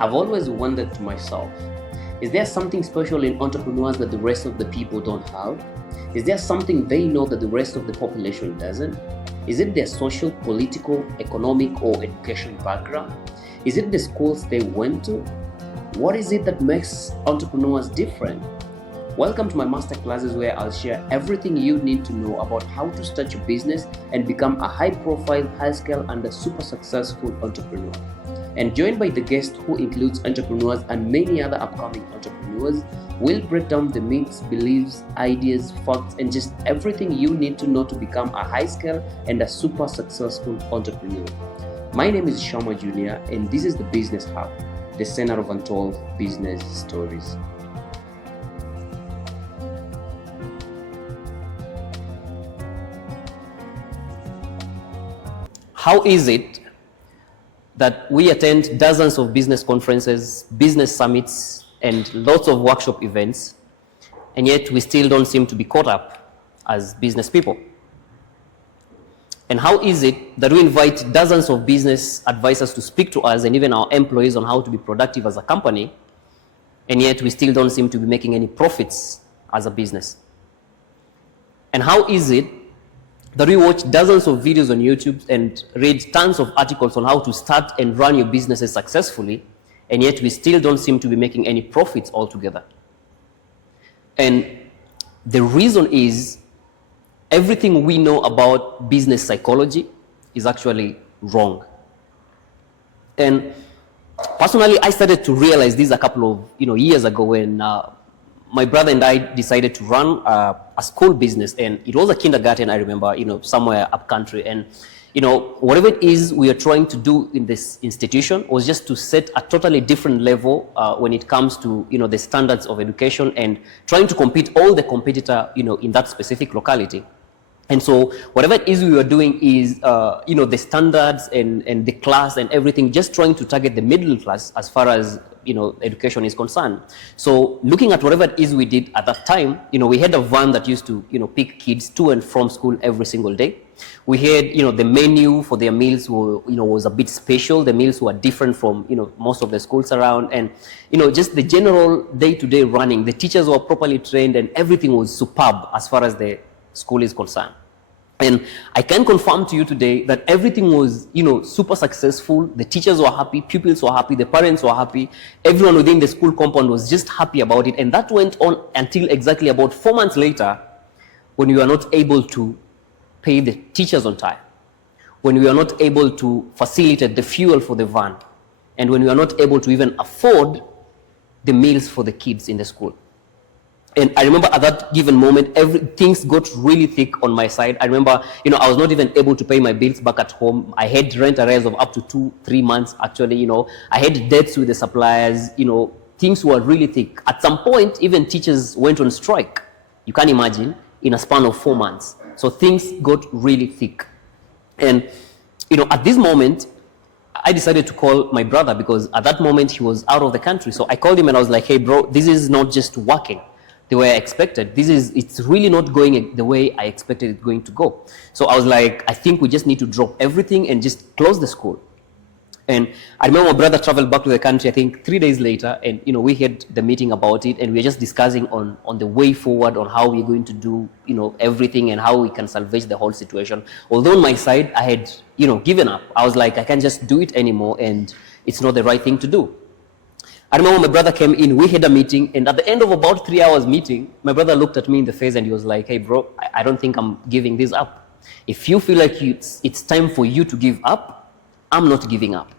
I've always wondered to myself, is there something special in entrepreneurs that the rest of the people don't have? Is there something they know that the rest of the population doesn't? Is it their social, political, economic, or education background? Is it the schools they went to? What is it that makes entrepreneurs different? Welcome to my masterclasses where I'll share everything you need to know about how to start your business and become a high-profile, high-scale, and a super successful entrepreneur. And joined by the guest who includes entrepreneurs and many other upcoming entrepreneurs, we'll break down the myths, beliefs, ideas, facts, and just everything you need to know to become a high-scale and a super successful entrepreneur. My name is Shama Jr. and this is the Business Hub, the center of untold business stories. How is it that we attend dozens of business conferences, business summits, and lots of workshop events, and yet we still don't seem to be caught up as business people? And how is it that we invite dozens of business advisors to speak to us and even our employees on how to be productive as a company, and yet we still don't seem to be making any profits as a business? And how is it that we watch dozens of videos on YouTube and read tons of articles on how to start and run your businesses successfully, and yet we still don't seem to be making any profits altogether? And the reason is everything we know about business psychology is actually wrong. And personally, I started to realize this a couple of years ago when my brother and I decided to run a school business, and it was a kindergarten, I remember, somewhere up country. And, whatever it is we are trying to do in this institution was just to set a totally different level when it comes to, the standards of education and trying to compete all the competitor, in that specific locality. And so whatever it is we were doing is, the standards and the class and everything, just trying to target the middle class as far as, education is concerned. So looking at whatever it is we did at that time, we had a van that used to, pick kids to and from school every single day. We had, the menu for their meals were, was a bit special. The meals were different from, most of the schools around. And, just the general day-to-day running, the teachers were properly trained and everything was superb as far as the school is concerned. And I can confirm to you today that everything was, super successful. The teachers were happy, pupils were happy, the parents were happy. Everyone within the school compound was just happy about it. And that went on until exactly about 4 months later, when we were not able to pay the teachers on time, when we were not able to facilitate the fuel for the van, and when we were not able to even afford the meals for the kids in the school. And I remember at that given moment, things got really thick on my side. I remember, I was not even able to pay my bills back at home. I had rent arrears of up to 2-3 months, actually. I had debts with the suppliers. Things were really thick. At some point, even teachers went on strike. You can imagine, in a span of 4 months. So things got really thick. And, at this moment, I decided to call my brother because at that moment he was out of the country. So I called him and I was like, hey, bro, this is not just working the way I expected. It's really not going the way I expected it going to go. So I was like, I think we just need to drop everything and just close the school. And I remember my brother traveled back to the country, I think 3 days later, and we had the meeting about it, and we were just discussing on the way forward, on how we're going to do everything and how we can salvage the whole situation. Although on my side, I had given up. I was like, I can't just do it anymore, and it's not the right thing to do. I remember my brother came in, we had a meeting, and at the end of about 3 hours meeting, my brother looked at me in the face and he was like, hey bro, I don't think I'm giving this up. If you feel like it's time for you to give up, I'm not giving up.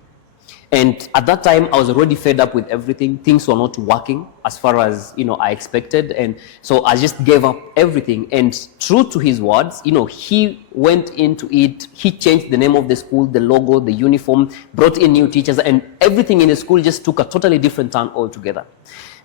And at that time, I was already fed up with everything. Things were not working as far as, I expected. And so I just gave up everything. And true to his words, he went into it. He changed the name of the school, the logo, the uniform, brought in new teachers, and everything in the school just took a totally different turn altogether.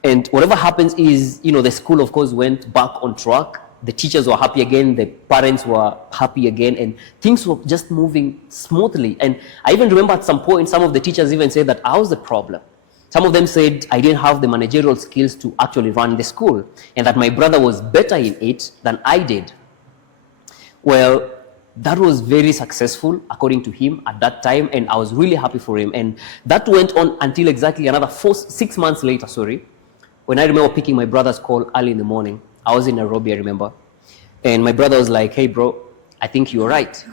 And whatever happens is, the school, of course, went back on track. The teachers were happy again, the parents were happy again, and things were just moving smoothly. And I even remember at some point, some of the teachers even said that I was the problem. Some of them said I didn't have the managerial skills to actually run the school, and that my brother was better in it than I did. Well, that was very successful according to him at that time, and I was really happy for him. And that went on until exactly another 6 months later, when I remember picking my brother's call early in the morning. I was in Nairobi, I remember. And my brother was like, hey bro, I think you're right.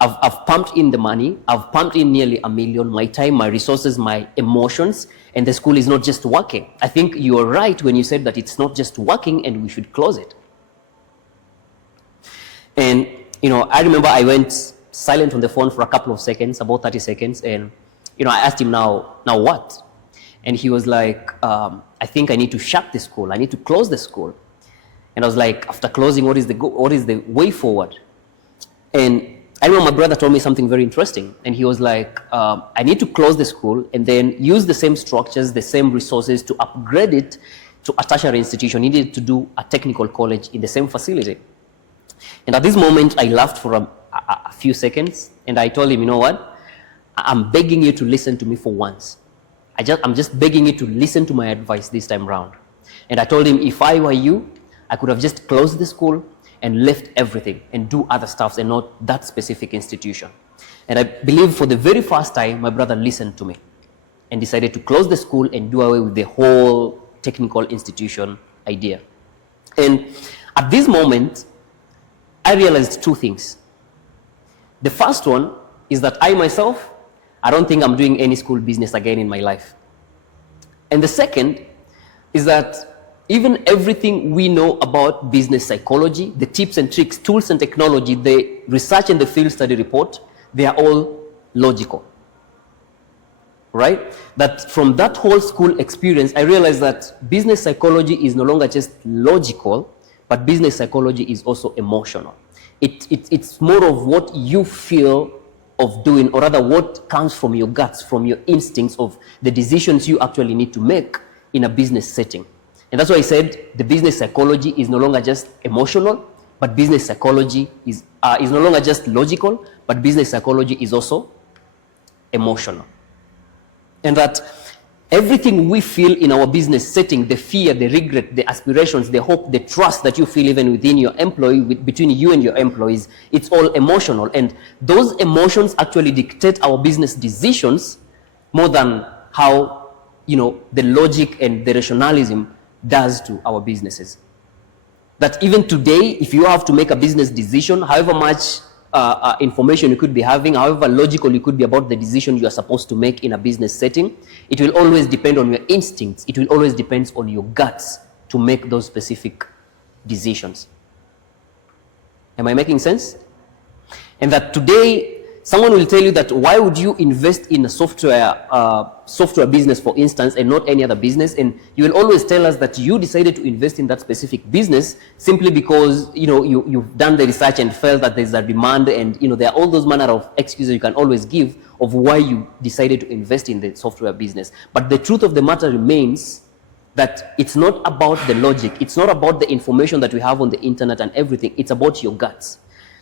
I've pumped in the money. I've pumped in nearly $1 million, my time, my resources, my emotions, and the school is not just working. I think you're right when you said that it's not just working and we should close it. And I remember I went silent on the phone for a couple of seconds, about 30 seconds, and I asked him, now what? And he was like, I think I need to shut the school. I need to close the school. And I was like, after closing, what is the way forward? And I remember my brother told me something very interesting. And he was like, I need to close the school and then use the same structures, the same resources to upgrade it to a tertiary institution. He needed to do a technical college in the same facility. And at this moment, I laughed for a few seconds. And I told him, you know what? I'm begging you to listen to me for once. I'm just begging you to listen to my advice this time round. And I told him, if I were you, I could have just closed the school and left everything and do other stuff and not that specific institution. And I believe for the very first time, my brother listened to me and decided to close the school and do away with the whole technical institution idea. And at this moment, I realized two things. The first one is that I myself, I don't think I'm doing any school business again in my life. And the second is that even everything we know about business psychology, the tips and tricks, tools and technology, the research and the field study report, they are all logical, right? That from that whole school experience, I realized that business psychology is no longer just logical, but business psychology is also emotional. It's more of what you feel of doing, or rather what comes from your guts, from your instincts of the decisions you actually need to make in a business setting. And that's why I said the business psychology is no longer just emotional, but business psychology is no longer just logical, but business psychology is also emotional. And that everything we feel in our business setting, the fear, the regret, the aspirations, the hope, the trust that you feel even within your employee, between you and your employees, it's all emotional. And those emotions actually dictate our business decisions more than how, the logic and the rationalism does to our businesses. That even today, if you have to make a business decision, however much information you could be having, however logical you could be about the decision you are supposed to make in a business setting, it will always depend on your instincts. It will always depend on your guts to make those specific decisions. Am I making sense? And that today, someone will tell you that why would you invest in a software business, for instance, and not any other business? And you will always tell us that you decided to invest in that specific business simply because you've done the research and felt that there's a demand, and there are all those manner of excuses you can always give of why you decided to invest in the software business. But the truth of the matter remains that it's not about the logic, it's not about the information that we have on the internet and everything, it's about your guts.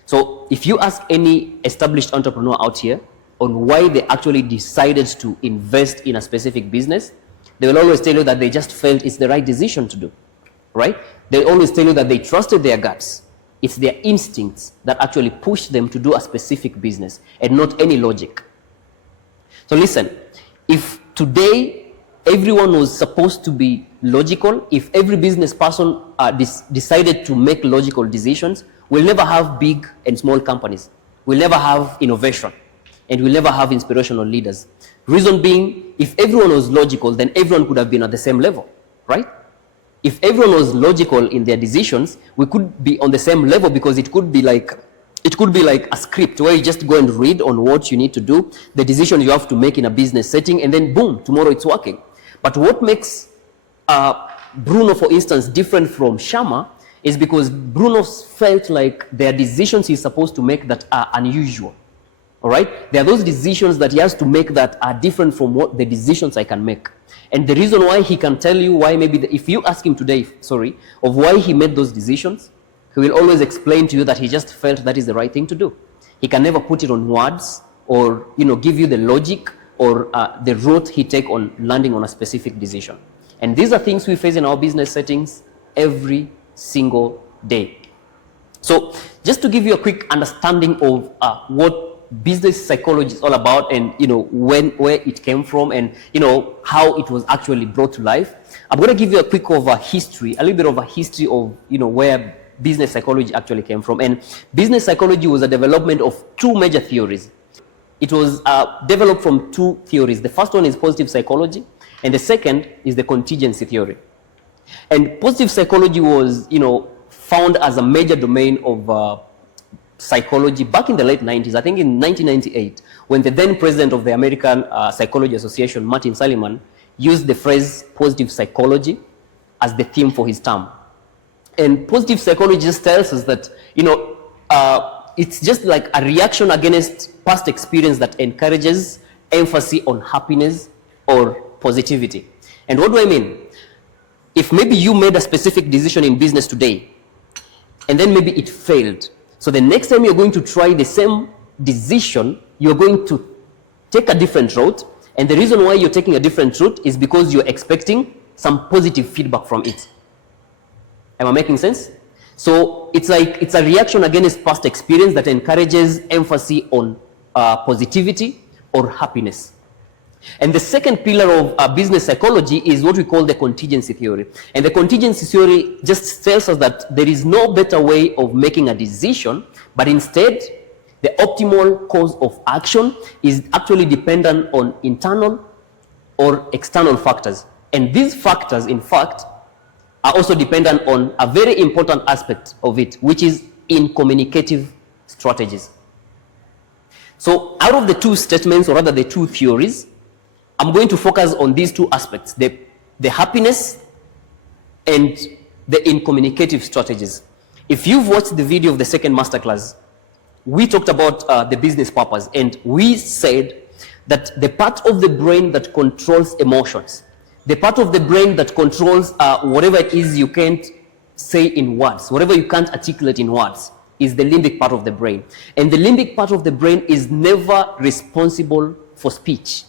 So if you ask any established entrepreneur out here on why they actually decided to invest in a specific business, they will always tell you that they just felt it's the right decision to do, right? They always tell you that they trusted their guts. It's their instincts that actually push them to do a specific business and not any logic. So listen, if today everyone was supposed to be logical, if every business person decided to make logical decisions, we'll never have big and small companies. We'll never have innovation. And we'll never have inspirational leaders. Reason being, if everyone was logical, then everyone could have been at the same level, right? If everyone was logical in their decisions, we could be on the same level, because it could be like a script where you just go and read on what you need to do, the decision you have to make in a business setting, and then boom, tomorrow it's working. But what makes Bruno, for instance, different from Shama is because Bruno felt like there are decisions he's supposed to make that are unusual. All right? There are those decisions that he has to make that are different from what the decisions I can make. And the reason why he can tell you why, maybe if you ask him today, of why he made those decisions, he will always explain to you that he just felt that is the right thing to do. He can never put it on words or give you the logic or the route he take on landing on a specific decision. And these are things we face in our business settings every single day. So just to give you a quick understanding of what business psychology is all about, and where it came from, and how it was actually brought to life, I'm going to give you a quick a little bit of a history of where business psychology actually came from. And business psychology was a development of two major theories. It was developed from two theories. The first one is positive psychology, and the second is the contingency theory. And positive psychology was found as a major domain of psychology back in the late 90s, I think in 1998, when the then president of the American Psychology Association, Martin Seligman, used the phrase positive psychology as the theme for his term. And positive psychology just tells us that, it's just like a reaction against past experience that encourages emphasis on happiness or positivity. And what do I mean? If maybe you made a specific decision in business today, and then maybe it failed, so the next time you're going to try the same decision, you're going to take a different route. And the reason why you're taking a different route is because you're expecting some positive feedback from it. Am I making sense? So it's a reaction against past experience that encourages emphasis on positivity or happiness. And the second pillar of business psychology is what we call the contingency theory. And the contingency theory just tells us that there is no better way of making a decision, but instead, the optimal course of action is actually dependent on internal or external factors. And these factors, in fact, are also dependent on a very important aspect of it, which is in communicative strategies. So out of the two statements, or rather the two theories, I'm going to focus on these two aspects, the happiness and the in communicative strategies. If you've watched the video of the second masterclass, we talked about the business purpose, and we said that the part of the brain that controls emotions, the part of the brain that controls whatever it is you can't say in words, whatever you can't articulate in words, is the limbic part of the brain. And the limbic part of the brain is never responsible for speech.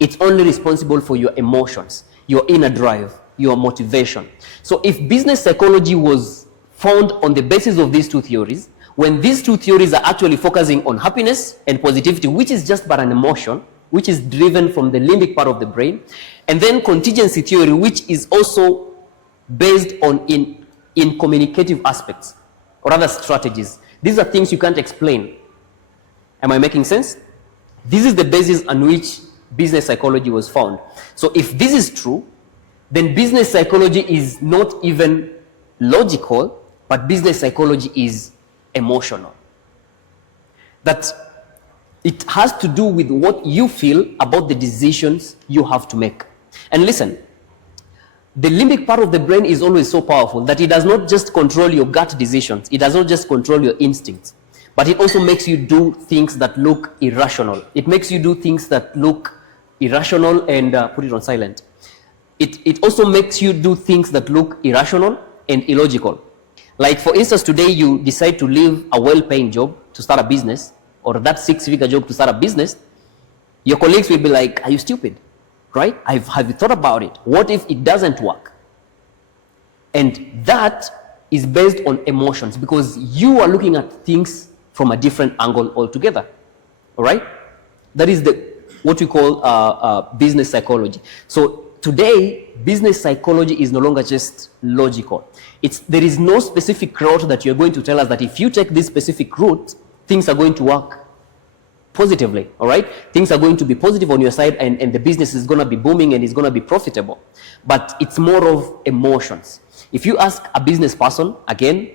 It's only responsible for your emotions, your inner drive, your motivation. So if business psychology was found on the basis of these two theories, when these two theories are actually focusing on happiness and positivity, which is just but an emotion, which is driven from the limbic part of the brain, and then contingency theory, which is also based on in communicative aspects, or other strategies. These are things you can't explain. Am I making sense? This is the basis on which business psychology was found. So if this is true, then business psychology is not even logical, but business psychology is emotional. That it has to do with what you feel about the decisions you have to make. And listen, the limbic part of the brain is always so powerful that it does not just control your gut decisions, it does not just control your instincts, but it also makes you do things that look irrational. It makes you do things that look irrational and put it on silent. It also makes you do things that look irrational and illogical. Like for instance, today you decide to leave a well-paying job to start a business, or that 6-figure job to start a business. Your colleagues will be like, are you stupid? Right? Have you thought about it? What if it doesn't work? And that is based on emotions, because you are looking at things from a different angle altogether. All right? That is what we call business psychology. So today, business psychology is no longer just logical. There is no specific route that you're going to tell us that if you take this specific route, things are going to work positively, all right? Things are going to be positive on your side, and the business is going to be booming and it's going to be profitable. But it's more of emotions. If you ask a business person, again,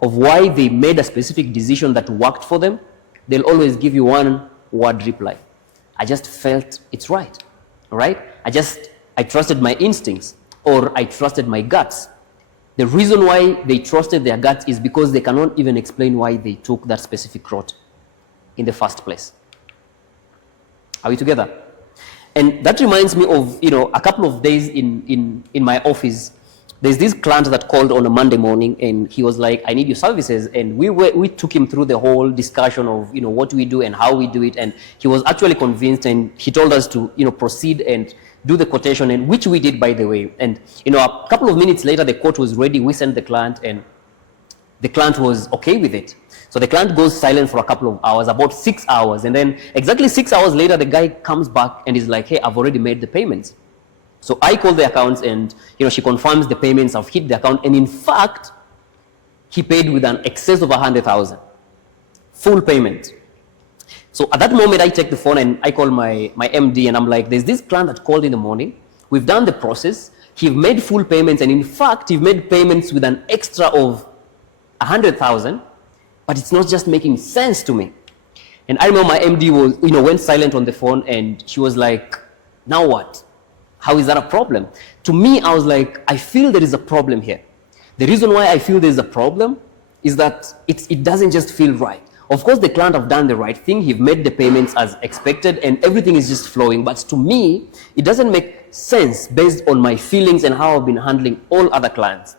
of why they made a specific decision that worked for them, they'll always give you one word reply. I just felt it's right, all right? I trusted my instincts, or I trusted my guts. The reason why they trusted their guts is because they cannot even explain why they took that specific route in the first place. Are we together? And that reminds me of, a couple of days in my office. There's this client that called on a Monday morning, and he was like, I need your services. And we took him through the whole discussion of, what we do and how we do it. And he was actually convinced, and he told us to, proceed and do the quotation, and which we did, by the way. And, a couple of minutes later, the quote was ready. We sent the client, and the client was okay with it. So the client goes silent for a couple of hours, about 6 hours, and then exactly 6 hours later, the guy comes back and is like, hey, I've already made the payments. So I call the accounts, and she confirms the payments have hit the account, and in fact, he paid with an excess of 100,000, full payment. So at that moment, I take the phone and I call my MD, and I'm like, there's this client that called in the morning. We've done the process. He made full payments, and in fact, he made payments with an extra of 100,000, but it's not just making sense to me. And I remember my MD was, went silent on the phone, and she was like, now what? How is that a problem? To me, I was like, I feel there is a problem here. The reason why I feel there's a problem is that it doesn't just feel right. Of course, the client have done the right thing. He've made the payments as expected, and everything is just flowing. But to me, it doesn't make sense based on my feelings and how I've been handling all other clients.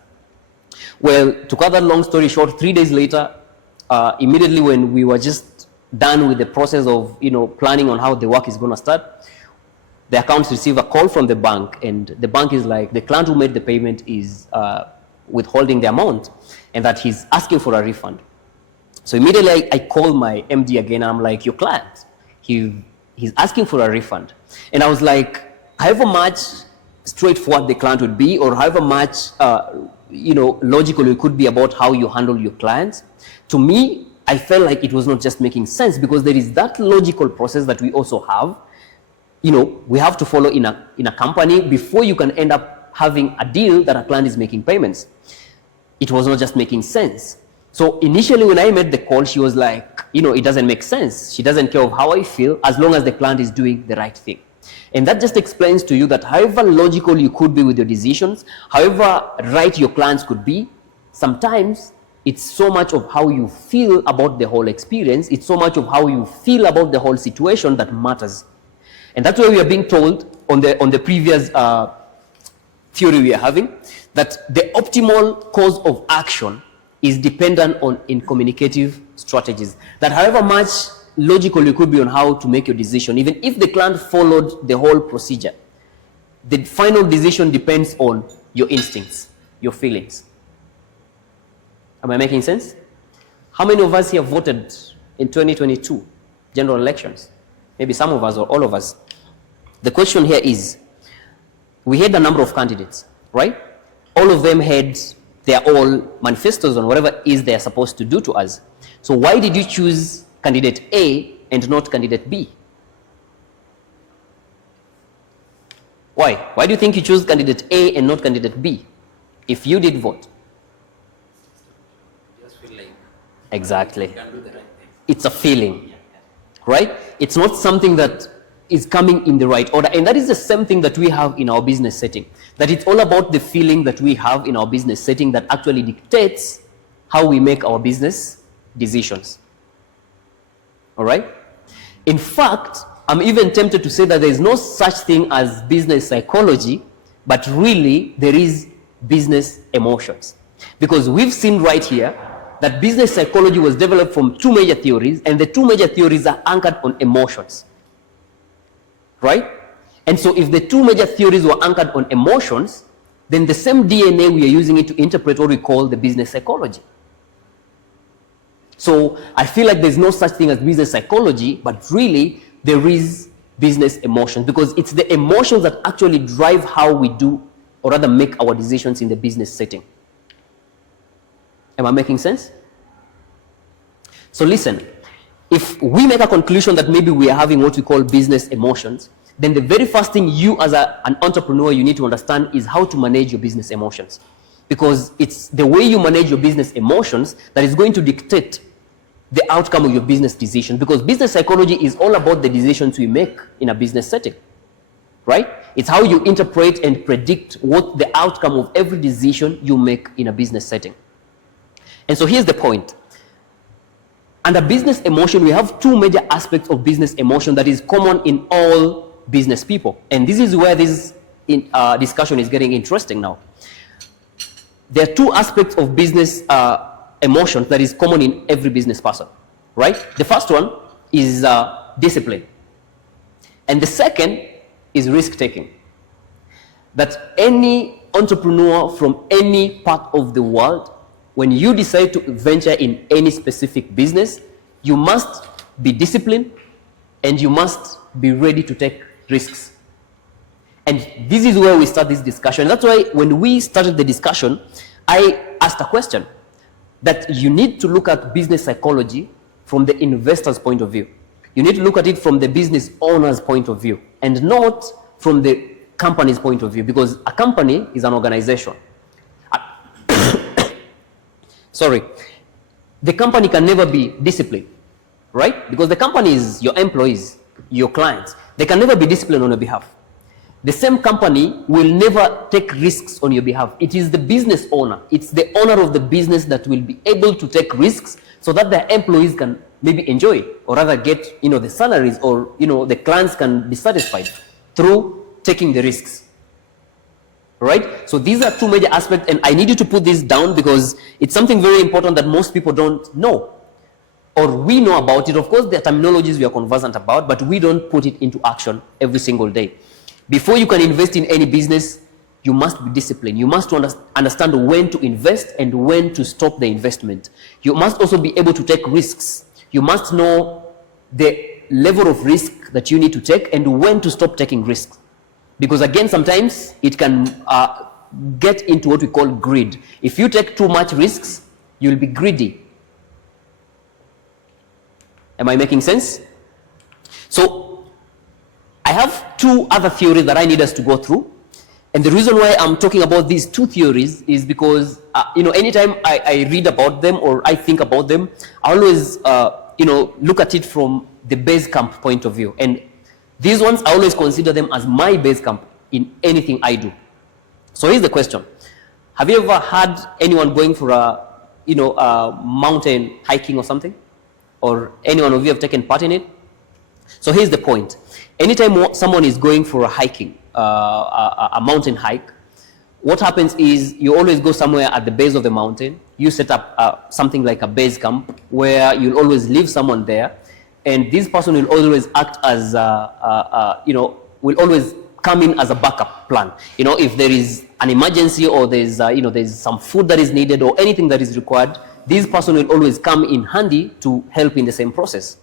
Well, to cut that long story short, 3 days later, immediately when we were just done with the process of planning on how the work is going to start, the accounts receive a call from the bank, and the bank is like, the client who made the payment is withholding the amount, and that he's asking for a refund. So immediately I call my MD again, and I'm like, your client, he's asking for a refund. And I was like, however much straightforward the client would be, or however much logical it could be about how you handle your clients, to me, I felt like it was not just making sense, because there is that logical process that we also have. We have to follow in a company before you can end up having a deal that a client is making payments. It was not just making sense. So initially when I made the call, she was like, it doesn't make sense. She doesn't care of how I feel as long as the client is doing the right thing. And that just explains to you that however logical you could be with your decisions, however right your clients could be, sometimes it's so much of how you feel about the whole experience. It's so much of how you feel about the whole situation that matters. And that's why we are being told on the previous theory we are having, that the optimal course of action is dependent on communicative strategies. That however much logical you could be on how to make your decision, even if the client followed the whole procedure, the final decision depends on your instincts, your feelings. Am I making sense? How many of us here voted in 2022 general elections? Maybe some of us or all of us. The question here is, we had a number of candidates, right? All of them had their all manifestos on whatever is they're supposed to do to us. So why did you choose candidate A and not candidate B? Why? Why do you think you chose candidate A and not candidate B if you did vote? Just feel like exactly. you can do the right thing. It's a feeling, right? It's not something that is coming in the right order. And that is the same thing that we have in our business setting. That it's all about the feeling that we have in our business setting that actually dictates how we make our business decisions. All right? In fact, I'm even tempted to say that there is no such thing as business psychology, but really there is business emotions. Because we've seen right here that business psychology was developed from two major theories, and the two major theories are anchored on emotions. Right? And so if the two major theories were anchored on emotions, then the same DNA we are using it to interpret what we call the business psychology. So I feel like there's no such thing as business psychology, but really there is business emotions, because it's the emotions that actually drive how we do, or rather make our decisions in the business setting. Am I making sense? So listen, if we make a conclusion that maybe we are having what we call business emotions, then the very first thing you as an entrepreneur you need to understand is how to manage your business emotions. Because it's the way you manage your business emotions that is going to dictate the outcome of your business decision. Because business psychology is all about the decisions we make in a business setting, right? It's how you interpret and predict what the outcome of every decision you make in a business setting. And so here's the point. Under business emotion, we have two major aspects of business emotion that is common in all business people. And this is where this discussion is getting interesting now. There are two aspects of business emotion that is common in every business person, right? The first one is discipline. And the second is risk-taking. That any entrepreneur from any part of the world when you decide to venture in any specific business, you must be disciplined and you must be ready to take risks. And this is where we start this discussion. That's why when we started the discussion, I asked a question that you need to look at business psychology from the investor's point of view. You need to look at it from the business owner's point of view and not from the company's point of view, because a company is an organization. Sorry. The company can never be disciplined, right? Because the company is your employees, your clients. They can never be disciplined on your behalf. The same company will never take risks on your behalf. It is the business owner. It's the owner of the business that will be able to take risks so that their employees can maybe enjoy or rather get, the salaries, or, the clients can be satisfied through taking the risks. Right? So these are two major aspects, and I need you to put this down because it's something very important that most people don't know. Or we know about it. Of course, there are terminologies we are conversant about, but we don't put it into action every single day. Before you can invest in any business, you must be disciplined. You must understand when to invest and when to stop the investment. You must also be able to take risks. You must know the level of risk that you need to take and when to stop taking risks. Because again, sometimes it can get into what we call greed. If you take too much risks, you'll be greedy. Am I making sense? So I have two other theories that I need us to go through. And the reason why I'm talking about these two theories is because, anytime I read about them or I think about them, I always, look at it from the base camp point of view. And these ones, I always consider them as my base camp in anything I do. So here's the question. Have you ever had anyone going for a mountain hiking or something? Or anyone of you have taken part in it? So here's the point. Anytime someone is going for a hiking, a mountain hike, what happens is you always go somewhere at the base of the mountain. You set up something like a base camp where you'll always leave someone there. And this person will always act as, will always come in as a backup plan. If there is an emergency or there's some food that is needed or anything that is required, this person will always come in handy to help in the same process,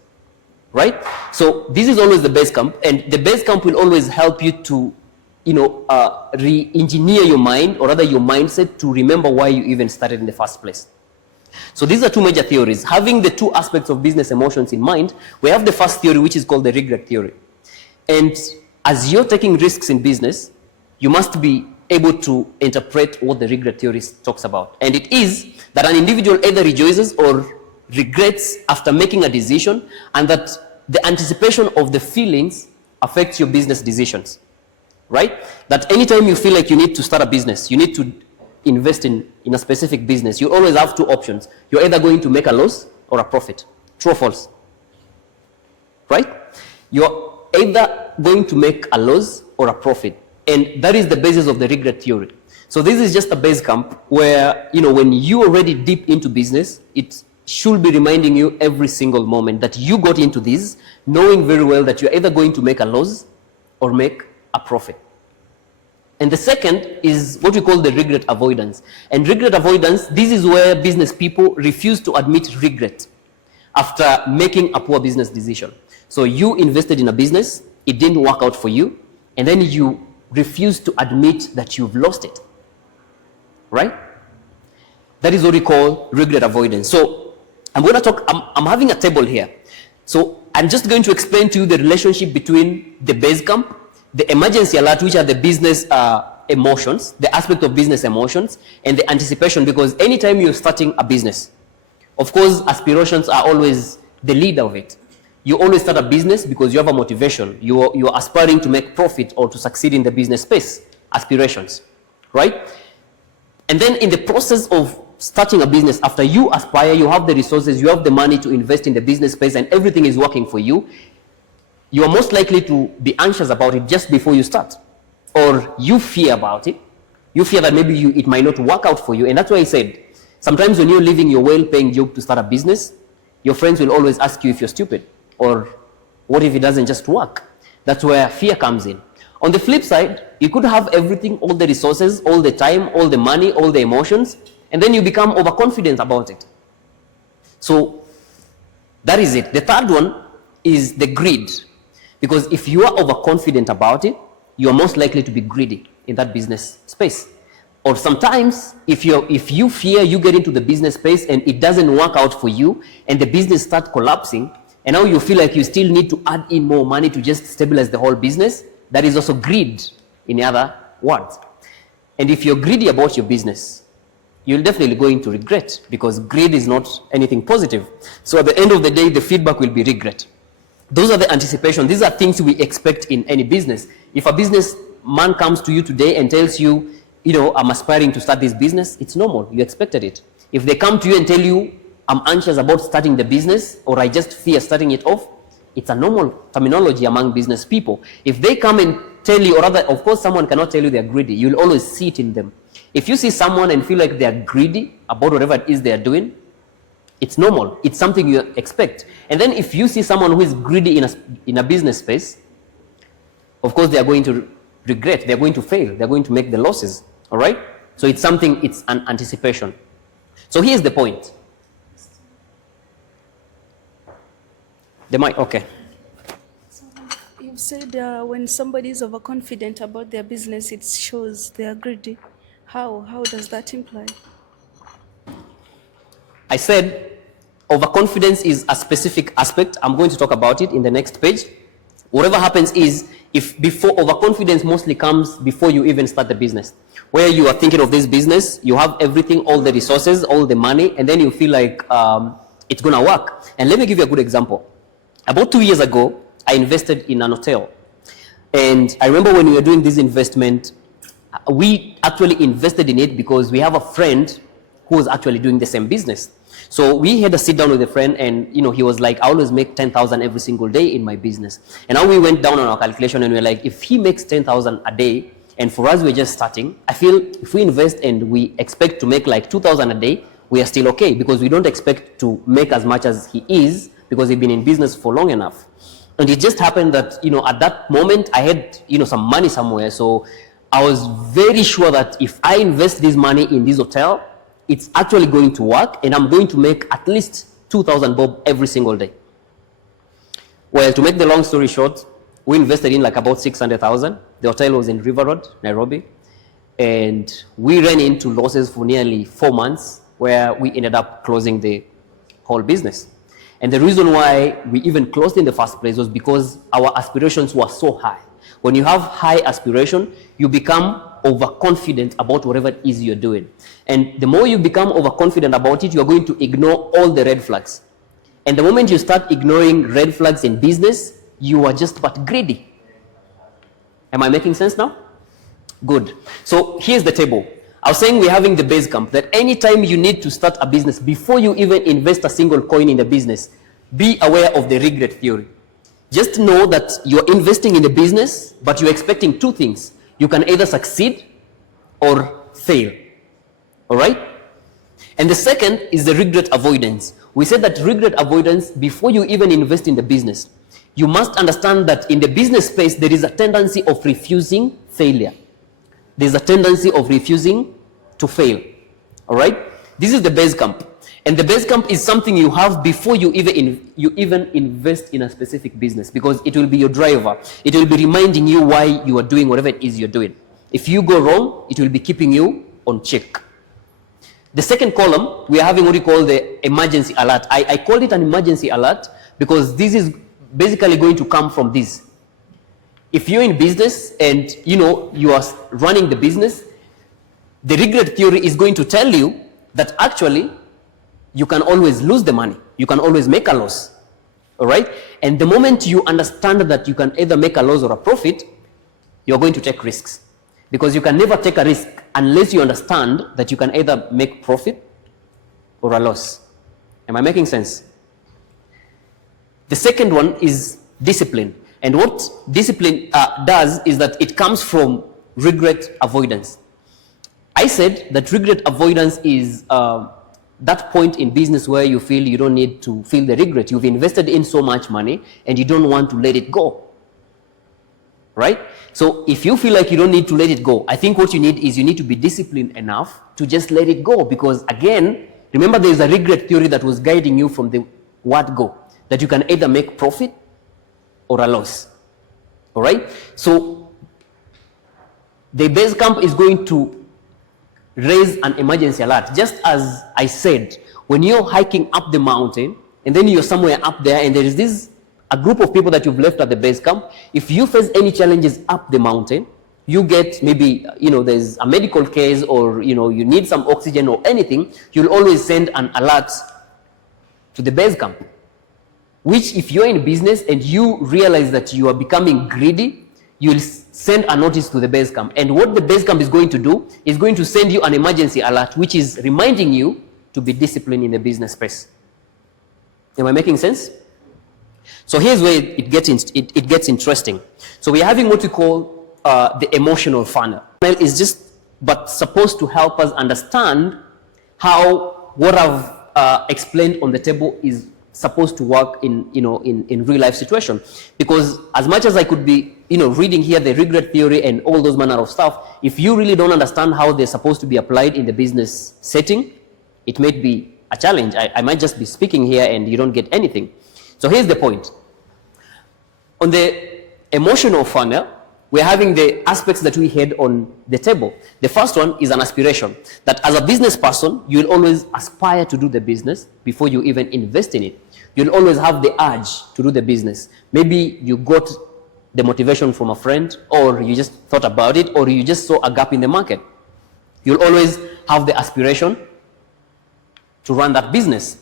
right? So this is always the base camp, and the base camp will always help you to, re-engineer your mind, or rather your mindset, to remember why you even started in the first place. So these are two major theories. Having the two aspects of business emotions in mind, we have the first theory, which is called the regret theory. And as you're taking risks in business, you must be able to interpret what the regret theory talks about. And it is that an individual either rejoices or regrets after making a decision, and that the anticipation of the feelings affects your business decisions, right? That anytime you feel like you need to start a business, you need to invest in a specific business, you always have two options. You're either going to make a loss or a profit. True or false? Right? You're either going to make a loss or a profit. And that is the basis of the regret theory. So this is just a base camp where, when you're already deep into business, it should be reminding you every single moment that you got into this, knowing very well that you're either going to make a loss or make a profit. And the second is what we call the regret avoidance. And regret avoidance, this is where business people refuse to admit regret after making a poor business decision. So you invested in a business, it didn't work out for you, and then you refuse to admit that you've lost it, right? That is what we call regret avoidance. So I'm going to talk, I'm having a table here. So I'm just going to explain to you the relationship between the base camp, the emergency alert, which are the business emotions, the aspect of business emotions, and the anticipation, because anytime you're starting a business, of course, aspirations are always the lead of it. You always start a business because you have a motivation. You're aspiring to make profit or to succeed in the business space, aspirations, right? And then in the process of starting a business, after you aspire, you have the resources, you have the money to invest in the business space, and everything is working for you, you are most likely to be anxious about it just before you start. Or you fear about it. You fear that maybe it might not work out for you. And that's why I said, sometimes when you're leaving your well-paying job to start a business, your friends will always ask you if you're stupid. Or what if it doesn't just work? That's where fear comes in. On the flip side, you could have everything, all the resources, all the time, all the money, all the emotions, And then you become overconfident about it. So that is it. The third one is the greed. Because if you are overconfident about it, you are most likely to be greedy in that business space. Or sometimes, if you fear you get into the business space and it doesn't work out for you, and the business starts collapsing, and now you feel like you still need to add in more money to just stabilize the whole business, that is also greed, in other words. And if you're greedy about your business, you'll definitely go into regret, because greed is not anything positive. So at the end of the day, the feedback will be regret. Those are the anticipation. These are things we expect in any business. If a businessman comes to you today and tells you, I'm aspiring to start this business, it's normal. You expected it. If they come to you and tell you, I'm anxious about starting the business, or I just fear starting it off, it's a normal terminology among business people. If they come and tell you, or rather, of course, someone cannot tell you they're greedy. You'll always see it in them. If you see someone and feel like they're greedy about whatever it is they're doing, it's normal. It's something you expect. And then if you see someone who is greedy in a business space, of course, they are going to regret. They're going to fail. They're going to make the losses. All right? So it's an anticipation. So here's the point. Okay. So you've said when somebody is overconfident about their business, it shows they are greedy. How does that imply? I said overconfidence is a specific aspect. I'm going to talk about it in the next page. Whatever happens is, overconfidence mostly comes before you even start the business, where you are thinking of this business, you have everything, all the resources, all the money, and then you feel like it's going to work. And let me give you a good example. About 2 years ago, I invested in an hotel. And I remember when we were doing this investment, we actually invested in it because we have a friend who was actually doing the same business. So we had a sit down with a friend, and he was like, I always make 10,000 every single day in my business. And now we went down on our calculation, and we're like, if he makes 10,000 a day, and for us we're just starting, I feel if we invest and we expect to make like 2,000 a day, we are still okay, because we don't expect to make as much as he is, because he's been in business for long enough. And it just happened that, at that moment I had, some money somewhere. So I was very sure that if I invest this money in this hotel, it's actually going to work, and I'm going to make at least 2,000 bob every single day. Well, to make the long story short, we invested in like about 600,000. The hotel was in River Road, Nairobi. And we ran into losses for nearly 4 months, where we ended up closing the whole business. And the reason why we even closed in the first place was because our aspirations were so high. When you have high aspiration, you become overconfident about whatever it is you're doing. And the more you become overconfident about it, you're going to ignore all the red flags. And the moment you start ignoring red flags in business, you are just but greedy. Am I making sense now? Good. So here's the table. I was saying we're having the base camp, that anytime you need to start a business, before you even invest a single coin in the business, be aware of the regret theory. Just know that you're investing in the business, but you're expecting two things. You can either succeed or fail. All right? And the second is the regret avoidance. We said that regret avoidance, before you even invest in the business, you must understand that in the business space, there is a tendency of refusing failure. There's a tendency of refusing to fail. All right? This is the base camp. And the base camp is something you have before you even invest in a specific business, because it will be your driver. It will be reminding you why you are doing whatever it is you're doing. If you go wrong, it will be keeping you on check. The second column, we are having what we call the emergency alert. I call it an emergency alert because this is basically going to come from this. If you're in business and you are running the business, the regret theory is going to tell you that actually you can always lose the money. You can always make a loss. All right? And the moment you understand that you can either make a loss or a profit, you're going to take risks. Because you can never take a risk unless you understand that you can either make profit or a loss. Am I making sense? The second one is discipline. And what discipline does is that it comes from regret avoidance. I said that regret avoidance is that point in business where you feel you don't need to feel the regret. You've invested in so much money and you don't want to let it go. right? So if you feel like you don't need to let it go, I think what you need is you need to be disciplined enough to just let it go, because again, remember there's a regret theory that was guiding you from the word go, that you can either make profit or a loss, all right? So the base camp is going to raise an emergency alert. Just as I said, when you're hiking up the mountain and then you're somewhere up there and there is a group of people that you've left at the base camp, if you face any challenges up the mountain, you get maybe, there's a medical case, or, you need some oxygen or anything, you'll always send an alert to the base camp. Which, if you're in business and you realize that you are becoming greedy, you'll send a notice to the base camp. And what the base camp is going to do is going to send you an emergency alert, which is reminding you to be disciplined in the business space. Am I making sense? So here's where it gets interesting. So we're having what we call the emotional funnel. It's just but supposed to help us understand how what I've explained on the table is supposed to work in real life situation. Because as much as I could be reading here the regret theory and all those manner of stuff, if you really don't understand how they're supposed to be applied in the business setting, it might be a challenge. I might just be speaking here and you don't get anything. So here's the point. On the emotional funnel, we're having the aspects that we had on the table. The first one is an aspiration, that as a business person, you'll always aspire to do the business before you even invest in it. You'll always have the urge to do the business. Maybe you got the motivation from a friend, or you just thought about it, or you just saw a gap in the market. You'll always have the aspiration to run that business.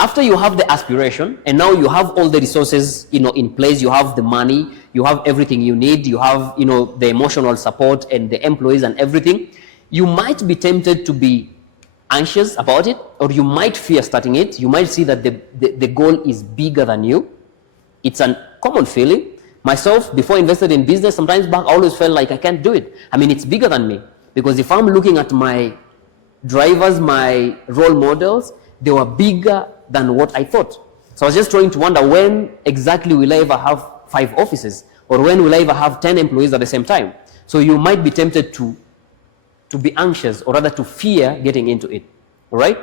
After you have the aspiration, and now you have all the resources, in place, you have the money, you have everything you need, you have, the emotional support and the employees and everything, you might be tempted to be anxious about it, or you might fear starting it. You might see that the goal is bigger than you. It's a common feeling. Myself, before I invested in business, sometimes back, I always felt like I can't do it. I mean, it's bigger than me. Because if I'm looking at my drivers, my role models, they were bigger than what I thought. So I was just trying to wonder, when exactly will I ever have 5 offices? Or when will I ever have 10 employees at the same time? So you might be tempted to be anxious, or rather to fear getting into it, all right?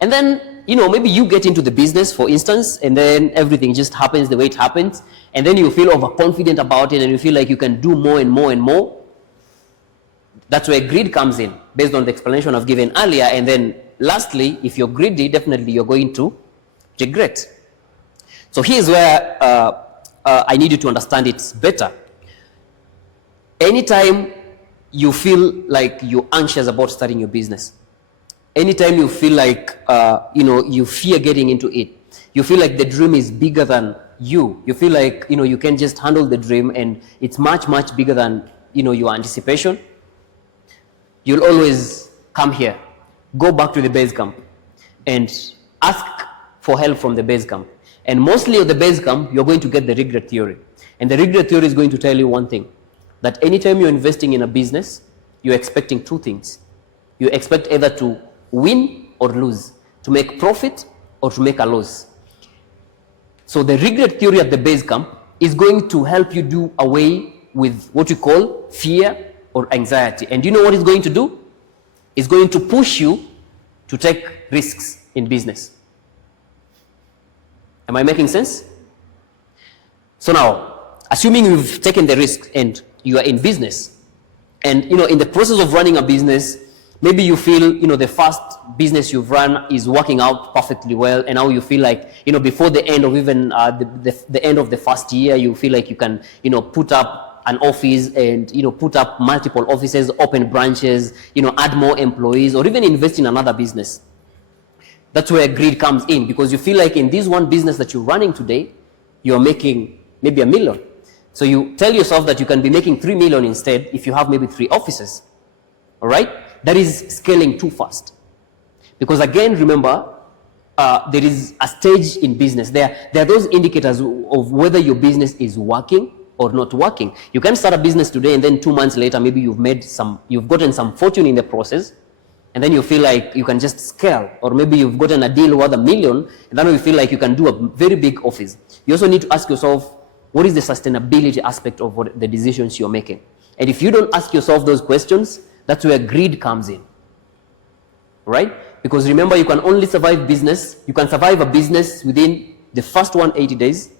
And then, maybe you get into the business, for instance, and then everything just happens the way it happens, and then you feel overconfident about it, and you feel like you can do more and more and more. That's where greed comes in, based on the explanation I've given earlier. And then lastly, if you're greedy, definitely you're going to regret. So here's where I need you to understand it better. Anytime you feel like you're anxious about starting your business, anytime you feel like you fear getting into it, you feel like the dream is bigger than you feel like you can just handle the dream and it's much bigger than your anticipation, you'll always come here, go back to the base camp and ask for help from the base camp. And mostly at the base camp, you're going to get the regret theory. And the regret theory is going to tell you one thing, that anytime you're investing in a business, you're expecting 2 things. You expect either to win or lose, to make profit or to make a loss. So the regret theory at the base camp is going to help you do away with what you call fear or anxiety. And you know what it's going to do? It's going to push you to take risks in business. Am I making sense? So now, assuming you've taken the risk and you are in business, and in the process of running a business, maybe you feel the first business you've run is working out perfectly well, and now you feel like before the end of even the end of the first year, you feel like you can put up an office and put up multiple offices, open branches, add more employees, or even invest in another business. That's where greed comes in, because you feel like in this one business that you're running today, you're making maybe $1 million. So you tell yourself that you can be making 3 million instead if you have maybe 3 offices. All right? That is scaling too fast. Because again, remember, there is a stage in business. There are those indicators of whether your business is working or not working. You can start a business today and then 2 months later, maybe you've gotten some fortune in the process, and then you feel like you can just scale, or maybe you've gotten a deal worth $1 million, and then you feel like you can do a very big office. You also need to ask yourself, what is the sustainability aspect of what the decisions you're making? And if you don't ask yourself those questions, that's where greed comes in, right? Because remember, you can only survive business, you can survive a business within the first 180 days,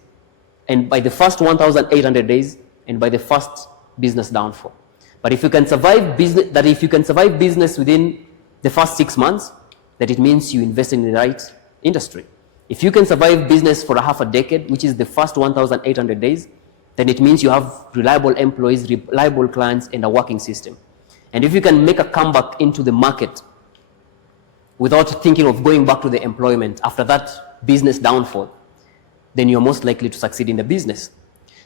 and by the first 1,800 days, and by the first business downfall. But if you can survive business within the first 6 months, that it means you invested in the right industry. If you can survive business for a half a decade, which is the first 1,800 days, then it means you have reliable employees, reliable clients, and a working system. And if you can make a comeback into the market without thinking of going back to the employment after that business downfall, then you're most likely to succeed in the business.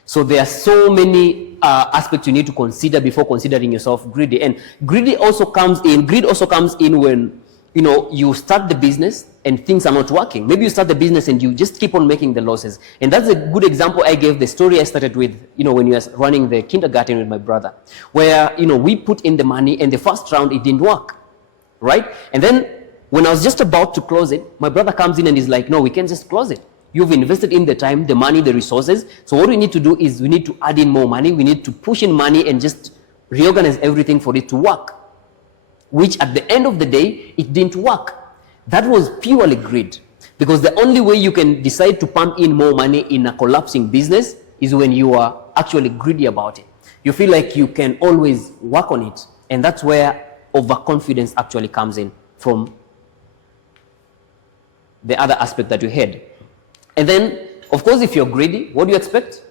So there are so many aspects you need to consider before considering yourself greedy. And greed also comes in when you start the business and things are not working. Maybe you start the business and you just keep on making the losses. And that's a good example I gave, the story I started with, when you were running the kindergarten with my brother, where, we put in the money and the first round, it didn't work, right? And then when I was just about to close it, my brother comes in and is like, no, we can't just close it. You've invested in the time, the money, the resources. So what we need to do is we need to add in more money. We need to push in money and just reorganize everything for it to work, which at the end of the day, it didn't work. That was purely greed, because the only way you can decide to pump in more money in a collapsing business is when you are actually greedy about it. You feel like you can always work on it, and that's where overconfidence actually comes in from the other aspect that you had. And then, of course, if you're greedy, what do you expect?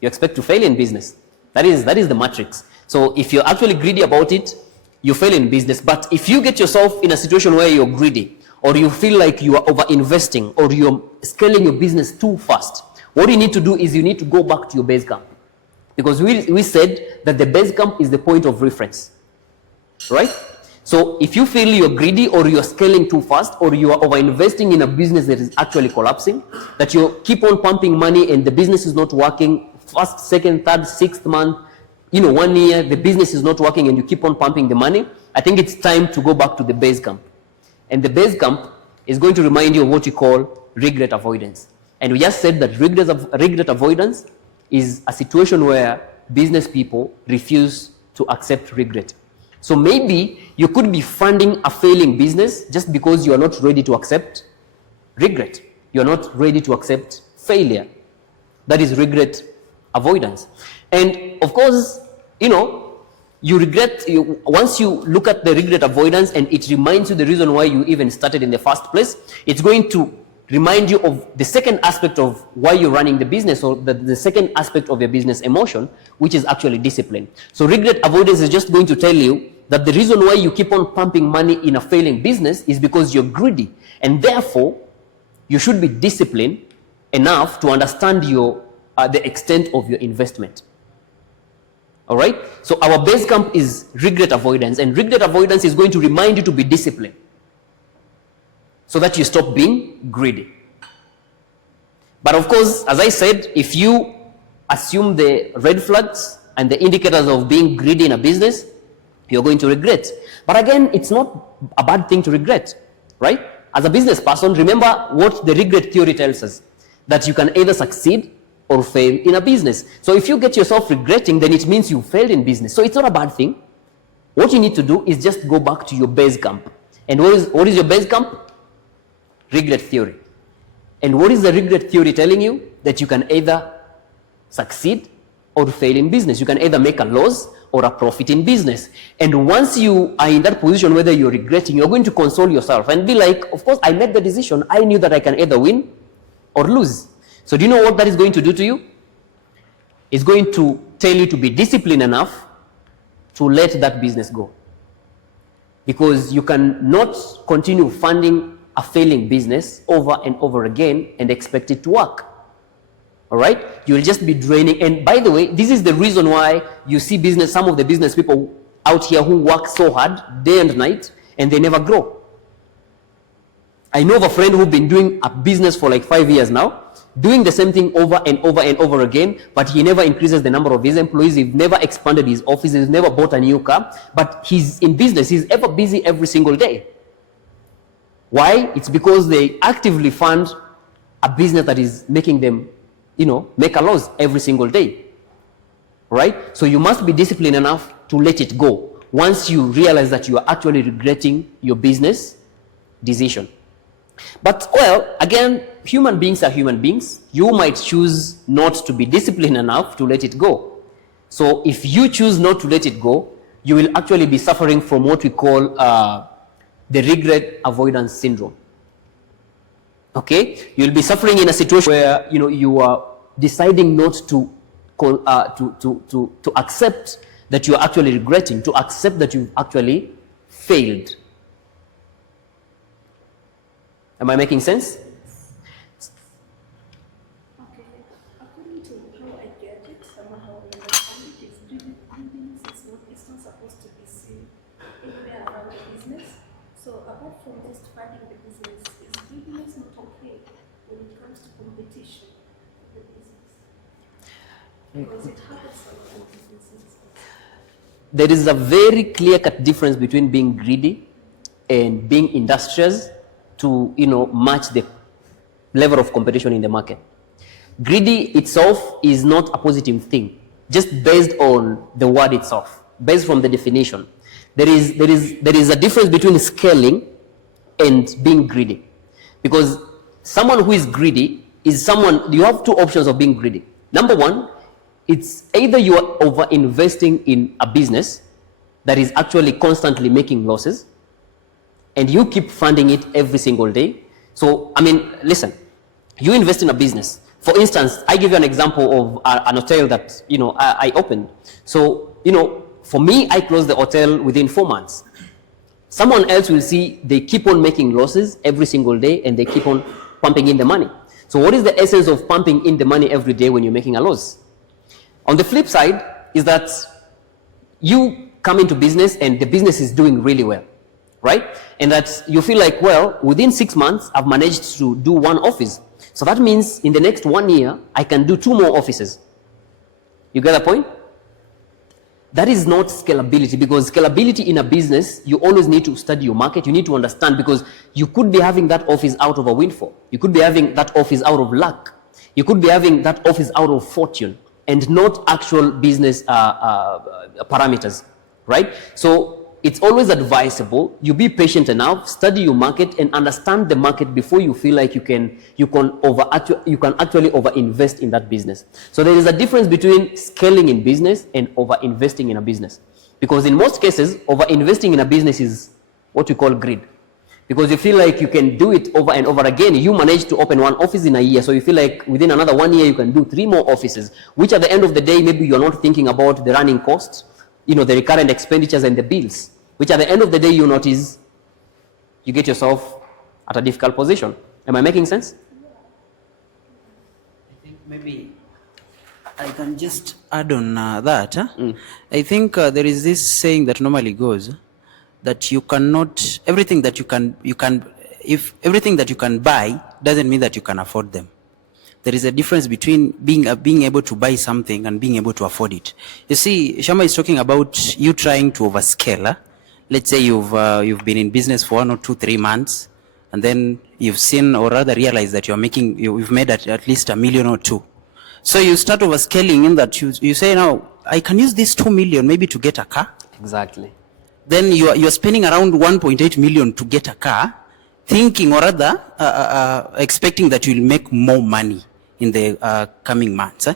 You expect to fail in business. That is the matrix. So if you're actually greedy about it, you fail in business. But if you get yourself in a situation where you're greedy, or you feel like you are over-investing, or you're scaling your business too fast, what you need to do is you need to go back to your base camp. Because we said that the base camp is the point of reference, right? So if you feel you're greedy, or you're scaling too fast, or you are over-investing in a business that is actually collapsing, that you keep on pumping money and the business is not working, first, second, third, sixth month, 1 year, the business is not working and you keep on pumping the money, I think it's time to go back to the base camp. And the base camp is going to remind you of what we call regret avoidance. And we just said that regret avoidance is a situation where business people refuse to accept regret. So maybe you could be funding a failing business just because you are not ready to accept regret. You're not ready to accept failure. That is regret avoidance. And of course, you regret, once you look at the regret avoidance and it reminds you the reason why you even started in the first place, it's going to remind you of the second aspect of why you're running the business, or the second aspect of your business emotion, which is actually discipline. So regret avoidance is just going to tell you that the reason why you keep on pumping money in a failing business is because you're greedy, and therefore you should be disciplined enough to understand the extent of your investment. All right? So our base camp is regret avoidance, and regret avoidance is going to remind you to be disciplined so that you stop being greedy. But of course, as I said, if you assume the red flags and the indicators of being greedy in a business, you're going to regret. But again, it's not a bad thing to regret, right? As a business person, remember what the regret theory tells us, that you can either succeed or fail in a business. So if you get yourself regretting, then it means you failed in business. So it's not a bad thing. What you need to do is just go back to your base camp. And what is your base camp? Regret theory. And what is the regret theory telling you? That you can either succeed or fail in business. You can either make a loss or a profit in business. And once you are in that position, whether you're regretting, you're going to console yourself and be like, of course, I made the decision. I knew that I can either win or lose. So do you know what that is going to do to you? It's going to tell you to be disciplined enough to let that business go. Because you cannot continue funding a failing business over and over again and expect it to work. All right? You'll just be draining. And by the way, this is the reason why you see some of the business people out here who work so hard day and night and they never grow. I know of a friend who's been doing a business for like 5 years now, doing the same thing over and over and over again, but he never increases the number of his employees, he's never expanded his office, he's never bought a new car, but he's in business, he's ever busy every single day. Why? It's because they actively fund a business that is making them, make a loss every single day, right? So you must be disciplined enough to let it go once you realize that you are actually regretting your business decision. But, well, again, human beings are human beings. You might choose not to be disciplined enough to let it go. So if you choose not to let it go, you will actually be suffering from what we call the regret avoidance syndrome. Okay? You'll be suffering in a situation where you are deciding not to accept that you are actually regretting, to accept that you've actually failed. Am I making sense? Okay. According to how I get it, somehow I understand it, greediness it's not supposed to be seen anywhere around the business. So apart from just funding the business, is greediness not okay when it comes to competition of the business? Because it happens in businesses. There is a very clear-cut difference between being greedy and being industrious to match the level of competition in the market. Greedy itself is not a positive thing, just based on the word itself, based from the definition. There is a difference between scaling and being greedy, because someone who is greedy is someone, you have two options of being greedy. Number one, it's either you are over investing in a business that is actually constantly making losses, and you keep funding it every single day. So, listen, you invest in a business. For instance, I give you an example of an hotel that, I opened. So, for me, I closed the hotel within 4 months. Someone else will see they keep on making losses every single day and they keep on pumping in the money. So what is the essence of pumping in the money every day when you're making a loss? On the flip side is that you come into business and the business is doing really well, right? And that you feel like, well, within 6 months, I've managed to do 1 office. So that means in the next 1 year, I can do 2 more offices. You get the point? That is not scalability, because scalability in a business, you always need to study your market. You need to understand, because you could be having that office out of a windfall. You could be having that office out of luck. You could be having that office out of fortune and not actual business parameters, right? So it's always advisable you be patient enough, study your market, and understand the market before you feel like you can actually over invest in that business. So there is a difference between scaling in business and over investing in a business, because in most cases over investing in a business is what we call greed, because you feel like you can do it over and over again. You manage to open 1 office in a year, so you feel like within another 1 year you can do 3 more offices, which at the end of the day maybe you're not thinking about the running costs, the recurrent expenditures and the bills, which at the end of the day you notice you get yourself at a difficult position. Am I making sense? I think maybe I can just add on that. I think there is this saying that normally goes that you cannot, everything that you can, if everything that you can buy doesn't mean that you can afford them. There is a difference between being able to buy something and being able to afford it. You see, Shama is talking about you trying to overscale. Let's say you've been in business for 1 or 2, 3 months, and then you've seen, or rather realized that you've made at least $1 million or 2. So you start overscaling in that you say, now I can use this 2 million maybe to get a car. Exactly. Then you're spending around 1.8 million to get a car, thinking, or rather expecting that you'll make more money in the coming months.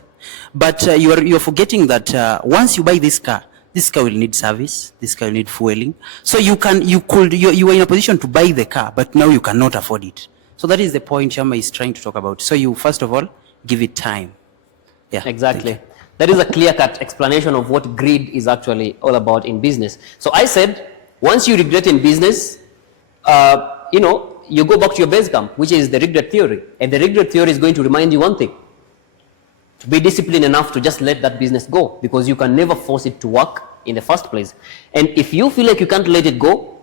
But you're forgetting that once you buy this car will need service, this car will need fueling. So you were in a position to buy the car, but now you cannot afford it. So that is the point Shama is trying to talk about. So you first of all give it time. Yeah, exactly. That is a clear-cut explanation of what greed is actually all about in business. So I said, once you regret in business, you go back to your base camp, which is the regret theory. And the regret theory is going to remind you one thing: to be disciplined enough to just let that business go, because you can never force it to work in the first place. And if you feel like you can't let it go,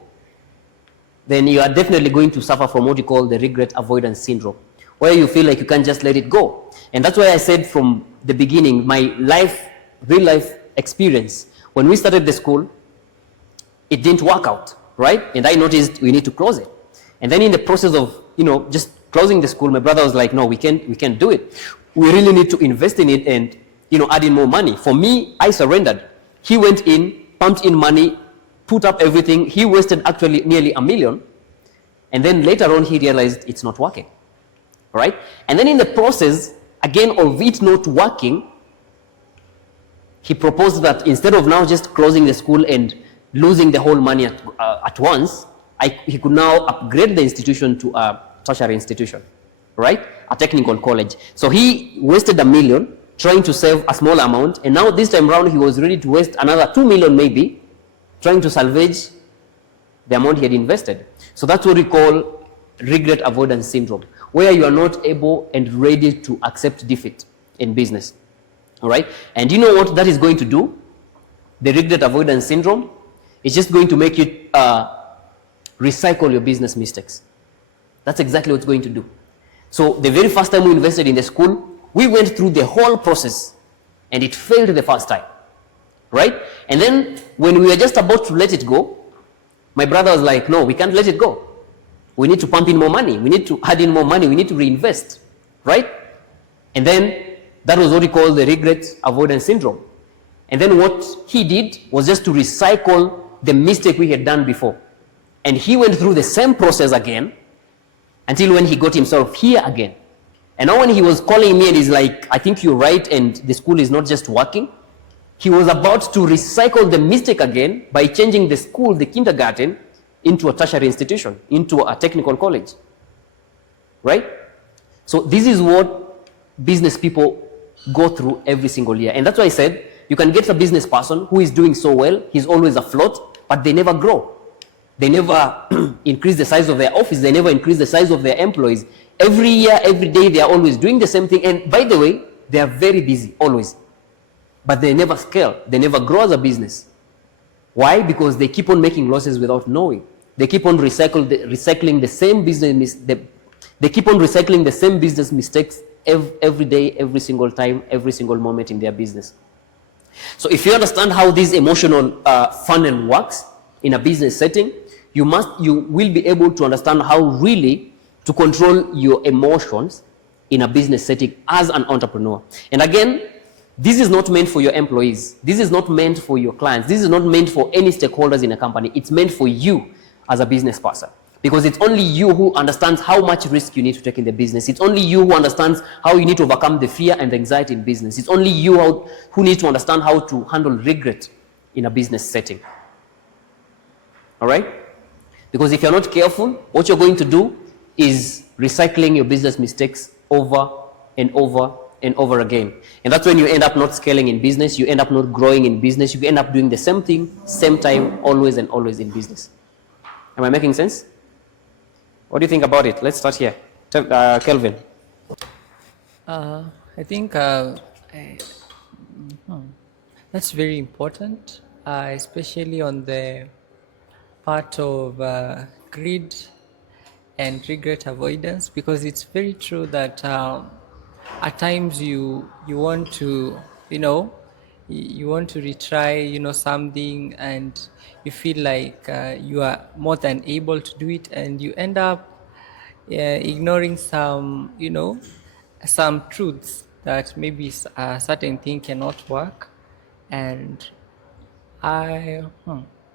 then you are definitely going to suffer from what you call the regret avoidance syndrome, where you feel like you can't just let it go. And that's why I said from the beginning, my real life experience, when we started the school, it didn't work out, right? And I noticed we need to close it. And then in the process of, just closing the school, my brother was like, no, we can't do it. we really need to invest in it and, add in more money. For me, I surrendered. He went in, pumped in money, put up everything. He wasted actually nearly $1 million. And then later on, he realized it's not working, right? And then in the process, again, of it not working, he proposed that instead of now just closing the school and losing the whole money at once, he could now upgrade the institution to a tertiary institution, right? A technical college. So he wasted $1 million trying to save a small amount, and now this time around he was ready to waste another $2 million maybe trying to salvage the amount he had invested. So that's what we call regret avoidance syndrome, where you are not able and ready to accept defeat in business. All right? And you know what that is going to do? The regret avoidance syndrome is just going to make you recycle your business mistakes. That's exactly what it's going to do. So the very first time we invested in the school, we went through the whole process and it failed the first time. Right? And then when we were just about to let it go, my brother was like, no, we can't let it go. We need to pump in more money. We need to add in more money. We need to reinvest. Right? And then that was what we call the regret avoidance syndrome. And then what he did was just to recycle the mistake we had done before. And he went through the same process again until when he got himself here again. And now when he was calling me and he's like, I think you're right and the school is not just working, he was about to recycle the mistake again by changing the school, the kindergarten, into a tertiary institution, into a technical college. Right? So this is what business people go through every single year. And that's why I said, you can get a business person who is doing so well, he's always afloat, but they never grow. They never increase the size of their office, they never increase the size of their employees. Every year, every day, they are always doing the same thing. And by the way, they are very busy, always. But they never scale, they never grow as a business. Why? Because they keep on making losses without knowing. They keep on recycling the same business, they keep on recycling the same business mistakes every day, every single time, every single moment in their business. So if you understand how this emotional funnel works in a business setting, you will be able to understand how really to control your emotions in a business setting as an entrepreneur. And again, this is not meant for your employees. This is not meant for your clients. This is not meant for any stakeholders in a company. It's meant for you as a business person. Because it's only you who understands how much risk you need to take in the business. It's only you who understands how you need to overcome the fear and the anxiety in business. It's only you who need to understand how to handle regret in a business setting. All right? Because if you're not careful, what you're going to do is recycling your business mistakes over and over and over again. And that's when you end up not scaling in business, you end up not growing in business, you end up doing the same thing, same time, always and always in business. Am I making sense? What do you think about it? Let's start here. Kelvin. I think that's very important, especially on the part of greed and regret avoidance, because it's very true that at times you want to, you want to retry, something, and you feel like you are more than able to do it, and you end up ignoring some, some truths that maybe a certain thing cannot work. And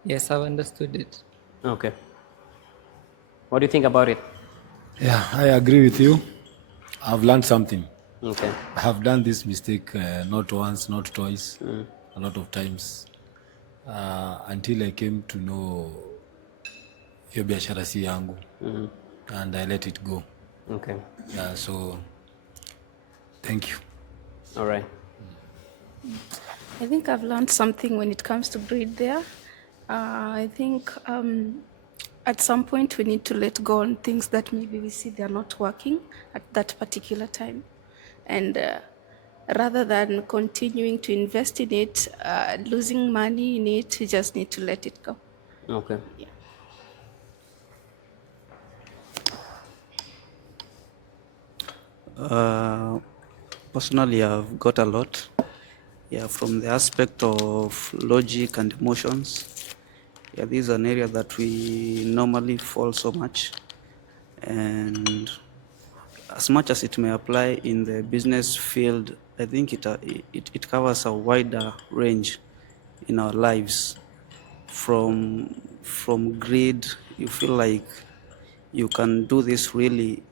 yes, I've understood it. Okay. What do you think about it? Yeah, I agree with you. I've learned something. Okay. I have done this mistake not once, not twice, a lot of times, until I came to know hiyo biashara si yangu, and I let it go. Okay. Yeah, so thank you. All right. I think I've learned something when it comes to greed there. I think at some point we need to let go on things that maybe we see they're not working at that particular time. And rather than continuing to invest in it, losing money in it, you just need to let it go. Okay. Yeah. Personally, I've got a lot. Yeah, from the aspect of logic and emotions. Yeah, this is an area that we normally fall so much. And as much as it may apply in the business field, I think it covers a wider range in our lives. From greed, you feel like you can do this really,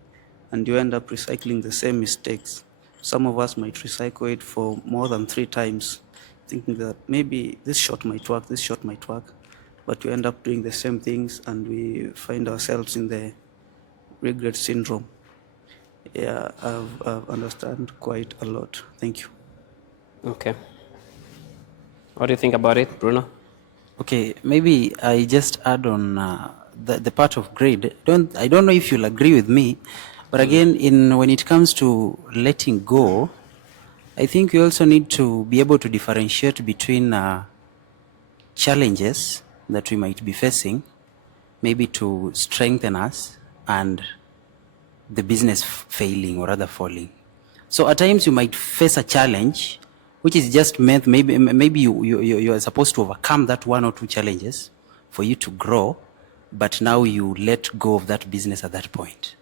and you end up recycling the same mistakes. Some of us might recycle it for more than 3 times, thinking that maybe this shot might work, this shot might work, but we end up doing the same things and we find ourselves in the regret syndrome. Yeah, I've understand quite a lot. Thank you. Okay. What do you think about it, Bruno? Okay, maybe I just add on the part of greed. I don't know if you'll agree with me, but again, when it comes to letting go, I think we also need to be able to differentiate between challenges that we might be facing, maybe to strengthen us, and the business failing or rather falling. So at times you might face a challenge which is just meant, maybe you are supposed to overcome that 1 or 2 challenges for you to grow, but now you let go of that business at that point.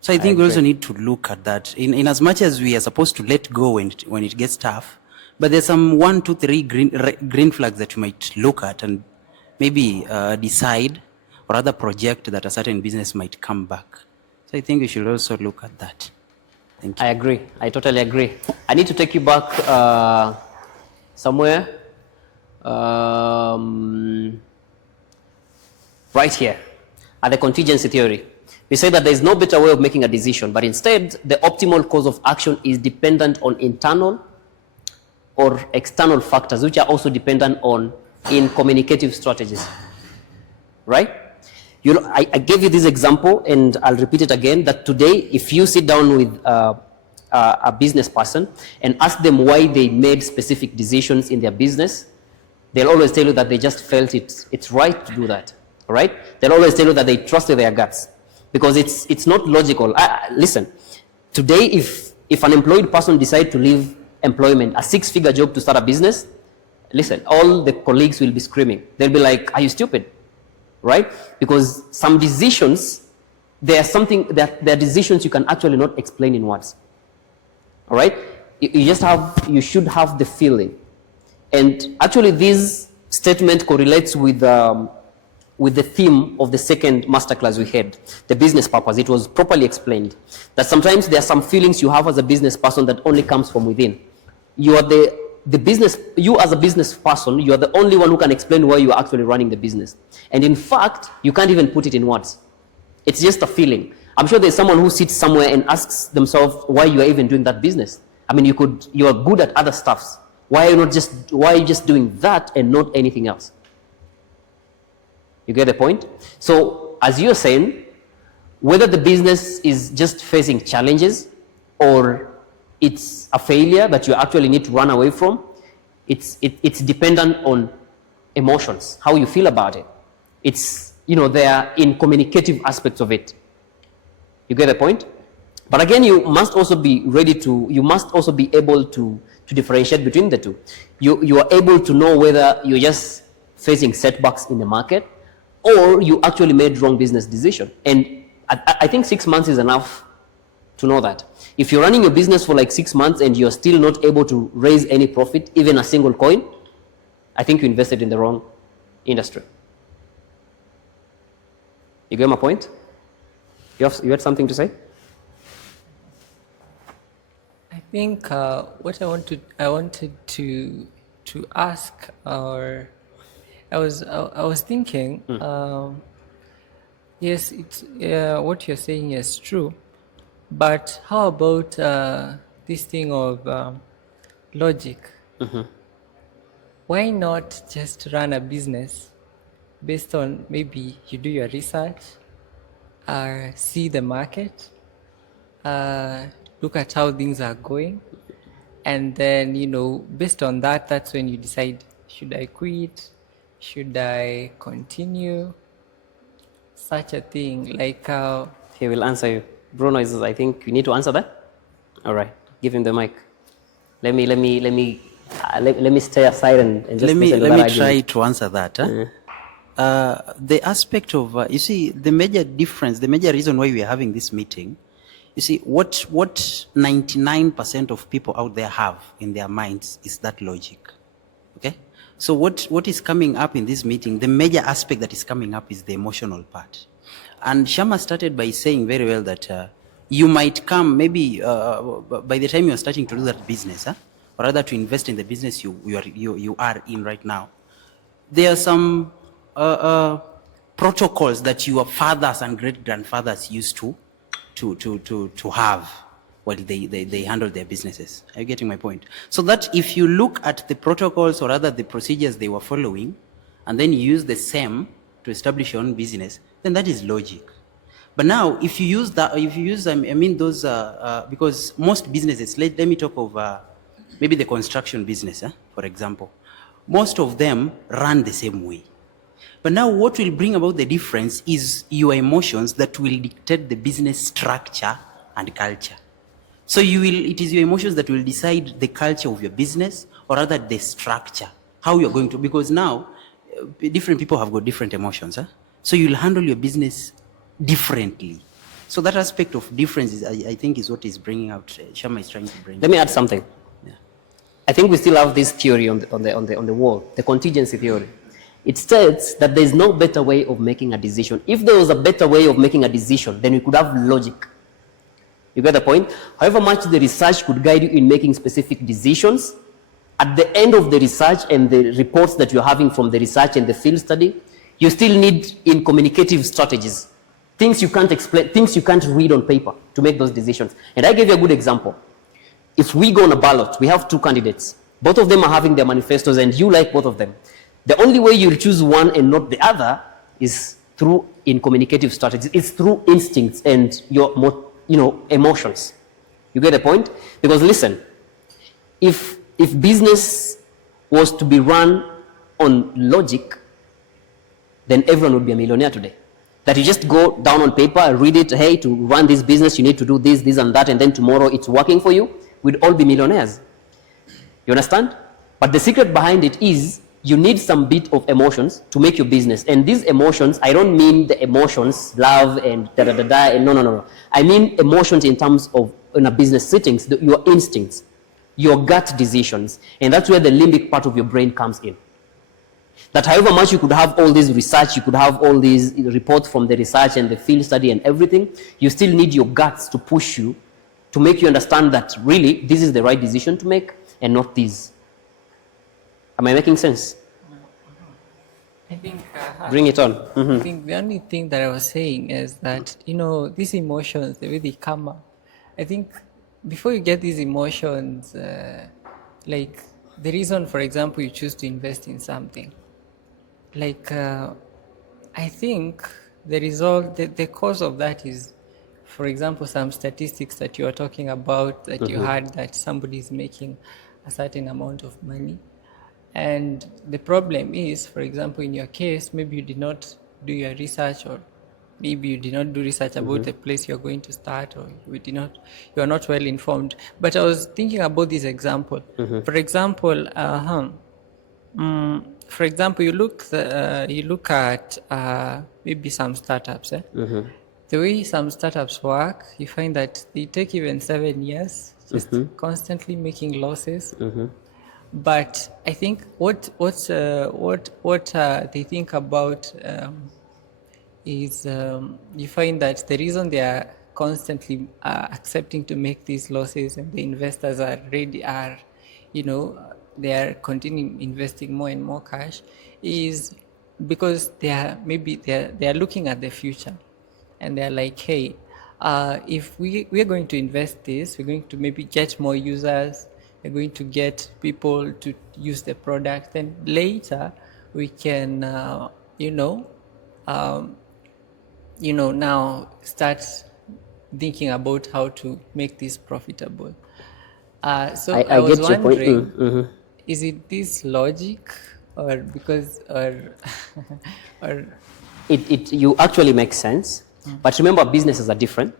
So I think we also need to look at that in as much as we are supposed to let go when it gets tough, but there's some 1, 2, 3 green flags that you might look at and maybe decide or rather project that a certain business might come back. So I think we should also look at that. Thank you. I agree. I totally agree. I need to take you back somewhere. Right here, at the contingency theory. We say that there is no better way of making a decision, but instead, the optimal course of action is dependent on internal or external factors, which are also dependent on in communicative strategies. Right? You know, I gave you this example, and I'll repeat it again, that today, if you sit down with a business person and ask them why they made specific decisions in their business, they'll always tell you that they just felt it's right to do that, right? They'll always tell you that they trusted their guts, because it's not logical. Listen, today, if an employed person decides to leave employment, a 6-figure job to start a business, listen, all the colleagues will be screaming. They'll be like, are you stupid? Right? Because some decisions, there are decisions you can actually not explain in words. All right? You should have the feeling. And actually this statement correlates with the theme of the second masterclass we had, the business purpose. It was properly explained that sometimes there are some feelings you have as a business person that only comes from within. You are you as a business person, you are the only one who can explain why you are actually running the business. And in fact, you can't even put it in words. It's just a feeling. I'm sure there's someone who sits somewhere and asks themselves why you are even doing that business. I mean, you are good at other stuffs. Why are you just doing that and not anything else? You get the point? So, as you're saying, whether the business is just facing challenges or it's a failure that you actually need to run away from, it's dependent on emotions, how you feel about it. It's, there are in communicative aspects of it. You get the point? But again, you must also be able to differentiate between the two. You are able to know whether you're just facing setbacks in the market or you actually made wrong business decision. And I think 6 months is enough to know that. If you're running your business for like 6 months and you're still not able to raise any profit, even a single coin, I think you invested in the wrong industry. You get my point? You had something to say? I think what I wanted to ask, or I was thinking, yes, it's what you're saying is true, but how about this thing of logic? Mm-hmm. Why not just run a business based on, maybe you do your research, see the market, look at how things are going, and then, based on that, that's when you decide, should I quit? Should I continue? Such a thing, like... He will answer you. Bruno I think you need to answer that? All right, give him the mic. Let me stay aside and just let me argument. try to answer that. The aspect of, you see, the major reason why we are having this meeting You see, what 99% of people out there have in their minds is that logic. Okay? So what is coming up in this meeting, the major aspect that is coming up is the emotional part. And Shama started by saying very well that you might come, maybe by the time you're starting to do that business, or rather to invest in the business you are in right now, there are some protocols that your fathers and great-grandfathers used to have while they handle their businesses. Are you getting my point? So that if you look at the protocols or rather the procedures they were following, and then you use the same to establish your own business, then that is logic. But now, if you use that, those, because most businesses, let me talk of maybe the construction business, for example. Most of them run the same way. But now what will bring about the difference is your emotions that will dictate the business structure and culture. So it is your emotions that will decide the culture of your business, or rather the structure, how you're going to, because now different people have got different emotions. So you'll handle your business differently. So that aspect of difference is, I think, is what is bringing out, Shama is trying to bring. Let me add something. Yeah. I think we still have this theory on the wall, the contingency theory. It states that there is no better way of making a decision. If there was a better way of making a decision, then we could have logic. You get the point? However much the research could guide you in making specific decisions, at the end of the research and the reports that you're having from the research and the field study, you still need in communicative strategies, things you can't explain, things you can't read on paper to make those decisions. And I gave you a good example. If we go on a ballot, we have two candidates. Both of them are having their manifestos and you like both of them. The only way you'll choose one and not the other is through in communicative strategies. It's through instincts and your emotions. You get the point? Because listen, if business was to be run on logic, then everyone would be a millionaire today. That you just go down on paper, read it, hey, to run this business, you need to do this, this and that, and then tomorrow it's working for you. We'd all be millionaires. You understand? But the secret behind it is you need some bit of emotions to make your business. And these emotions, I don't mean the emotions, love and da-da-da-da, and no. I mean emotions in terms of, in a business settings, your instincts, your gut decisions. And that's where the limbic part of your brain comes in. That however much you could have all this research, you could have all these reports from the research and the field study and everything, you still need your guts to push you, to make you understand that really this is the right decision to make and not this. Am I making sense? I think Bring it on. I think the only thing that I was saying is that, these emotions, the way they come up, I think before you get these emotions, like the reason, for example, you choose to invest in something, like I think the cause of that is, for example, some statistics that you are talking about that you had that somebody is making a certain amount of money. And the problem is, for example, in your case, maybe you did not do your research, or maybe you did not do research about the place you're going to start, or you are not well informed. But I was thinking about this example. For example, you look at maybe some startups. The way some startups work, you find that they take even 7 years, just constantly making losses. But I think what they think about is you find that the reason they are constantly accepting to make these losses, and the investors they are continuing investing more and more cash, is because they are looking at the future, and they are like, hey, if we are going to invest this, we're going to maybe get more users. We're going to get people to use the product, and later we can, now start thinking about how to make this profitable. So I was wondering, is it this logic, or because, or you actually make sense, but remember, businesses are different.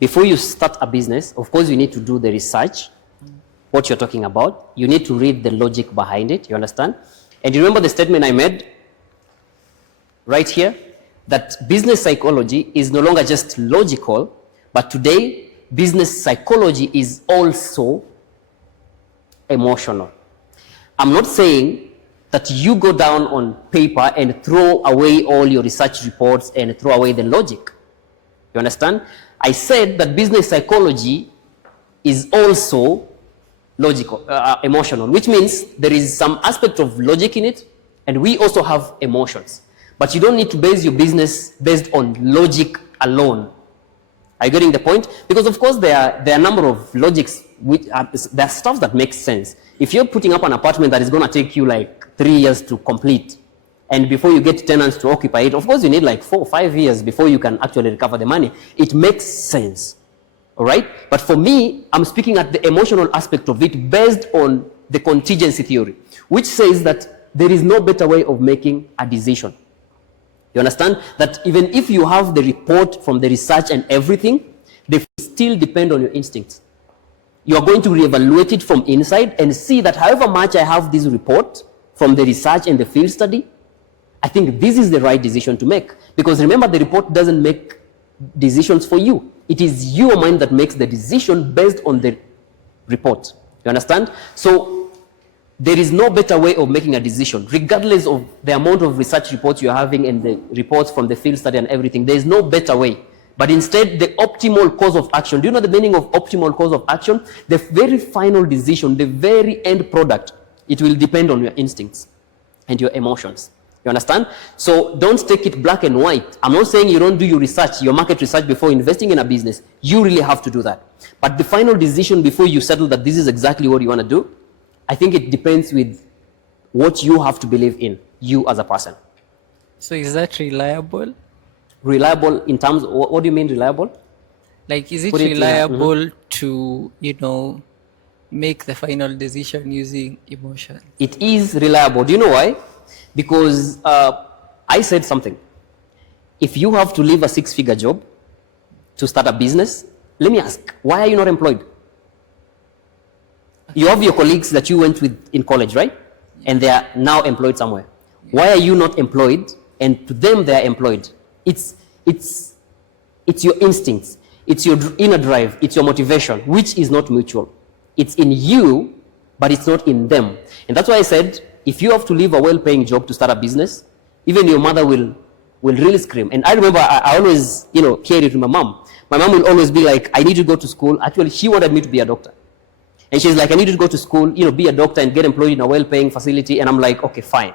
Before you start a business, of course, you need to do the research. What you're talking about, you need to read the logic behind it, you understand? And you remember the statement I made right here, that business psychology is no longer just logical, but today business psychology is also emotional. I'm not saying that you go down on paper and throw away all your research reports and throw away the logic. You understand? I said that business psychology is also logical, emotional, which means there is some aspect of logic in it, and we also have emotions. But you don't need to base your business based on logic alone. Are you getting the point? Because of course there are a number of logics, there are stuff that makes sense. If you're putting up an apartment that is going to take you like 3 years to complete, and before you get tenants to occupy it, of course you need like 4 or 5 years before you can actually recover the money. It makes sense. All right? But for me, I'm speaking at the emotional aspect of it based on the contingency theory, which says that there is no better way of making a decision. You understand? That even if you have the report from the research and everything, they still depend on your instincts. You are going to reevaluate it from inside and see that however much I have this report from the research and the field study, I think this is the right decision to make. Because remember, the report doesn't make decisions for you. It is your mind that makes the decision based on the report. You understand? So there is no better way of making a decision, regardless of the amount of research reports you're having and the reports from the field study and everything. There is no better way. But instead, the optimal course of action. Do you know the meaning of optimal course of action? The very final decision, the very end product, it will depend on your instincts and your emotions. You understand? So don't take it black and white. I'm not saying you don't do your research, your market research before investing in a business. You really have to do that. But the final decision before you settle that this is exactly what you want to do, I think it depends with what you have to believe in, you as a person. So is that reliable? Reliable in terms of, what do you mean reliable? Like, is it Put it reliable to, make the final decision using emotion? It is reliable. Do you know why? Because I said something. If you have to leave a 6-figure job to start a business, let me ask, why are you not employed? You have your colleagues that you went with in college, right? And they are now employed somewhere. Why are you not employed? And to them, they are employed. It's your instincts. It's your inner drive. It's your motivation, which is not mutual. It's in you, but it's not in them. And that's why I said, if you have to leave a well-paying job to start a business, even your mother will really scream. And I remember I always, hear it from my mom. My mom will always be like, I need to go to school. Actually, she wanted me to be a doctor. And she's like, I need to go to school, be a doctor and get employed in a well-paying facility. And I'm like, okay, fine.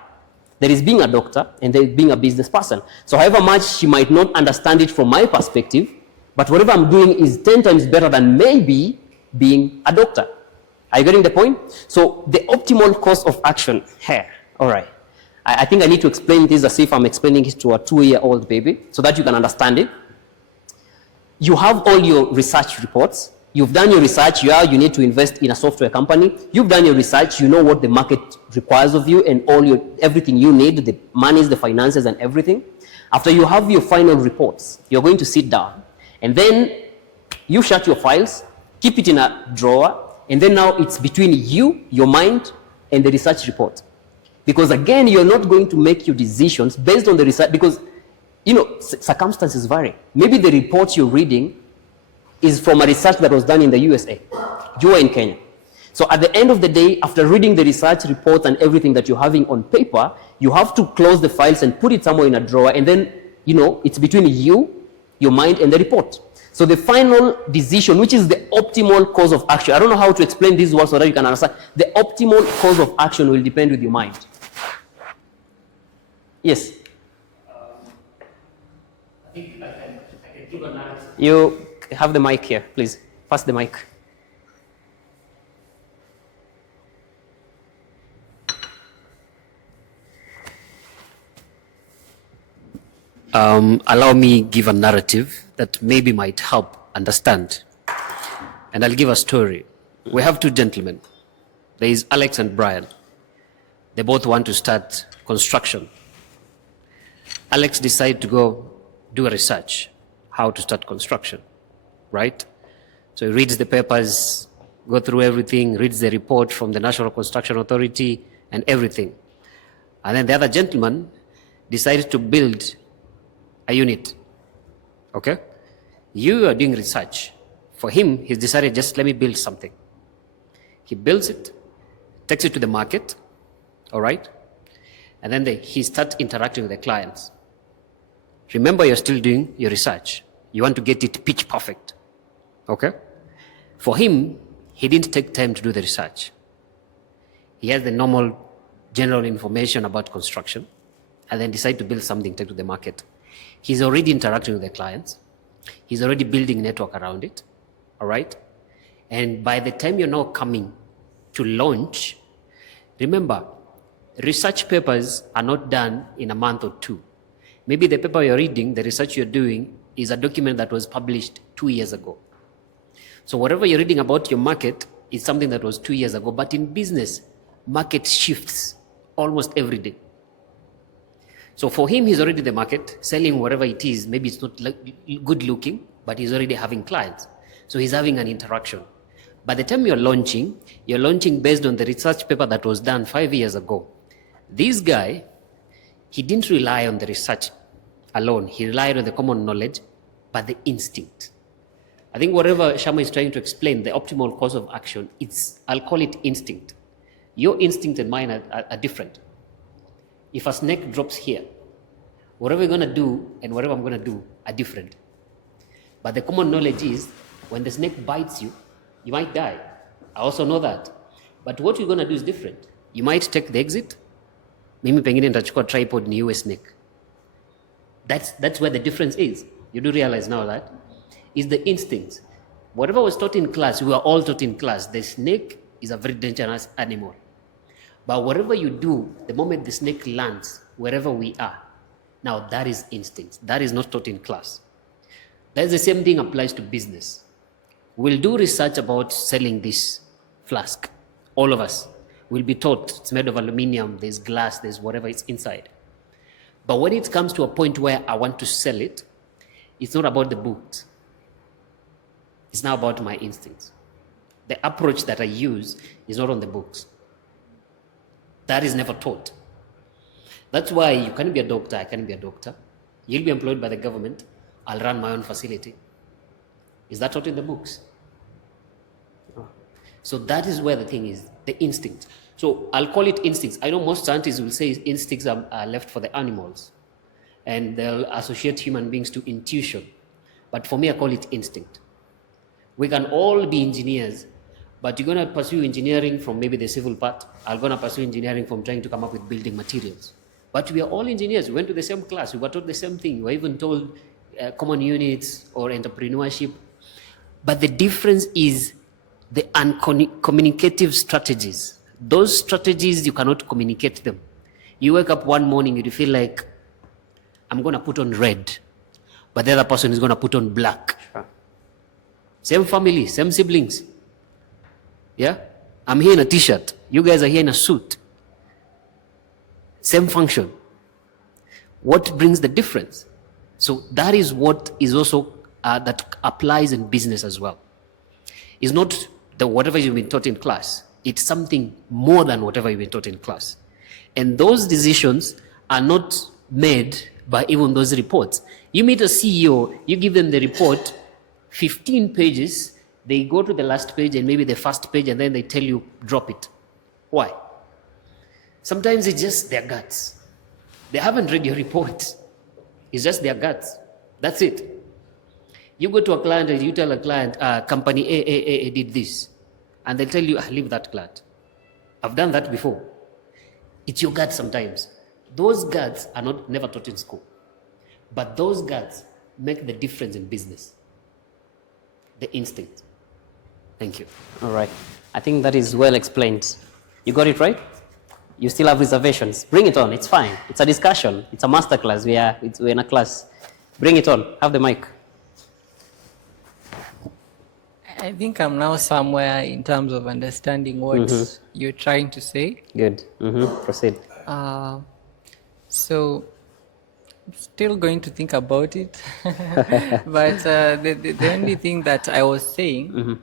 There is being a doctor and there is being a business person. So however much she might not understand it from my perspective, but whatever I'm doing is 10 times better than maybe being a doctor. Are you getting the point? So the optimal course of action here. All right. I think I need to explain this as if I'm explaining it to a 2-year-old baby so that you can understand it. You have all your research reports. You've done your research, you need to invest in a software company. You've done your research, you know what the market requires of you and everything you need, the monies, the finances and everything. After you have your final reports, you're going to sit down and then you shut your files, keep it in a drawer, and then now it's between you, your mind, and the research report. Because again, you're not going to make your decisions based on the research because, circumstances vary. Maybe the report you're reading is from a research that was done in the USA. You are in Kenya. So at the end of the day, after reading the research reports and everything that you're having on paper, you have to close the files and put it somewhere in a drawer, and then, it's between you, your mind, and the report. So the final decision, which is the optimal course of action, I don't know how to explain this word so that you can understand. The optimal course of action will depend with your mind. Yes? I think I can give an answer. You have the mic here, please. Pass the mic. Allow me give a narrative that maybe might help understand. And I'll give a story. We have 2 gentlemen. There is Alex and Brian. They both want to start construction. Alex decided to go do a research, how to start construction, right? So he reads the papers, go through everything, reads the report from the National Construction Authority and everything. And then the other gentleman decided to build a unit, okay? You are doing research For him, he's decided, just let me build something. He builds it, takes it to the market, all right? And then he starts interacting with the clients. Remember, you're still doing your research. You want to get it pitch perfect, okay? For him, he didn't take time to do the research. He has the normal general information about construction and then decide to build something, take to the market. He's already interacting with the clients. He's already building network around it, all right? And by the time you're now coming to launch, remember, research papers are not done in a month or two. Maybe the paper you're reading, the research you're doing, is a document that was published 2 years ago. So whatever you're reading about your market is something that was 2 years ago. But in business, market shifts almost every day. So for him, he's already the market, selling whatever it is. Maybe it's not good looking, but he's already having clients. So he's having an interaction. By the time you're launching based on the research paper that was done 5 years ago. This guy, he didn't rely on the research alone. He relied on the common knowledge, but the instinct. I think whatever Shama is trying to explain, the optimal course of action, I'll call it instinct. Your instinct and mine are different. If a snake drops here, whatever you're going to do and whatever I'm going to do are different. But the common knowledge is when the snake bites you, you might die. I also know that. But what you're going to do is different. You might take the exit. Mimi pengine nitachukua tripod niue snake. That's where the difference is. You do realize now that is the instinct. Whatever was taught in class, we were all taught in class. The snake is a very dangerous animal. But whatever you do, the moment the snake lands, wherever we are, now that is instinct. That is not taught in class. That's the same thing applies to business. We'll do research about selling this flask. All of us will be taught it's made of aluminum, there's glass, there's whatever is inside. But when it comes to a point where I want to sell it, it's not about the books. It's now about my instincts. The approach that I use is not on the books. That is never taught. That's why you can't be a doctor, I can't be a doctor. You'll be employed by the government, I'll run my own facility. Is that taught in the books? No. So that is where the thing is, the instinct. So I'll call it instincts. I know most scientists will say instincts are left for the animals and they'll associate human beings to intuition. But for me, I call it instinct. We can all be engineers, but you're going to pursue engineering from maybe the civil part. I'm going to pursue engineering from trying to come up with building materials. But we are all engineers. We went to the same class. We were taught the same thing. We were even told common units or entrepreneurship. But the difference is the uncommunicative strategies. Those strategies, you cannot communicate them. You wake up one morning and you feel like, I'm going to put on red, but the other person is going to put on black. Sure. Same family, same siblings. Yeah? I'm here in a t-shirt. You guys are here in a suit. Same function. What brings the difference? So that is what is also, that applies in business as well. It's not the whatever you've been taught in class. It's something more than whatever you've been taught in class. And those decisions are not made by even those reports. You meet a CEO, you give them the report, 15 pages, they go to the last page and maybe the first page and then they tell you, drop it. Why? Sometimes it's just their guts. They haven't read your report. It's just their guts. That's it. You go to a client and you tell a client, company A did this. And they'll tell you, leave that client. I've done that before. It's your guts sometimes. Those guts are never taught in school. But those guts make the difference in business. The instinct. Thank you. All right. I think that is well explained. You got it right? You still have reservations. Bring it on. It's fine. It's a discussion. It's a masterclass. We're in a class. Bring it on. Have the mic. I think I'm now somewhere in terms of understanding what you're trying to say. Good. Proceed. So, still going to think about it. But the only thing that I was saying,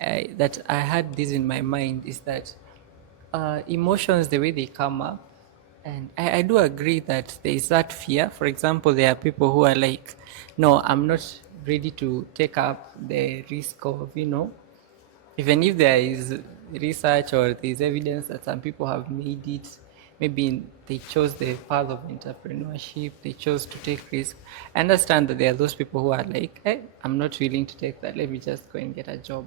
that I had this in my mind is that emotions, the way they come up, and I do agree that there is that fear. For example, there are people who are like, no, I'm not ready to take up the risk of, even if there is research or there is evidence that some people have made it, maybe they chose the path of entrepreneurship, they chose to take risk. I understand that there are those people who are like, hey, I'm not willing to take that, let me just go and get a job.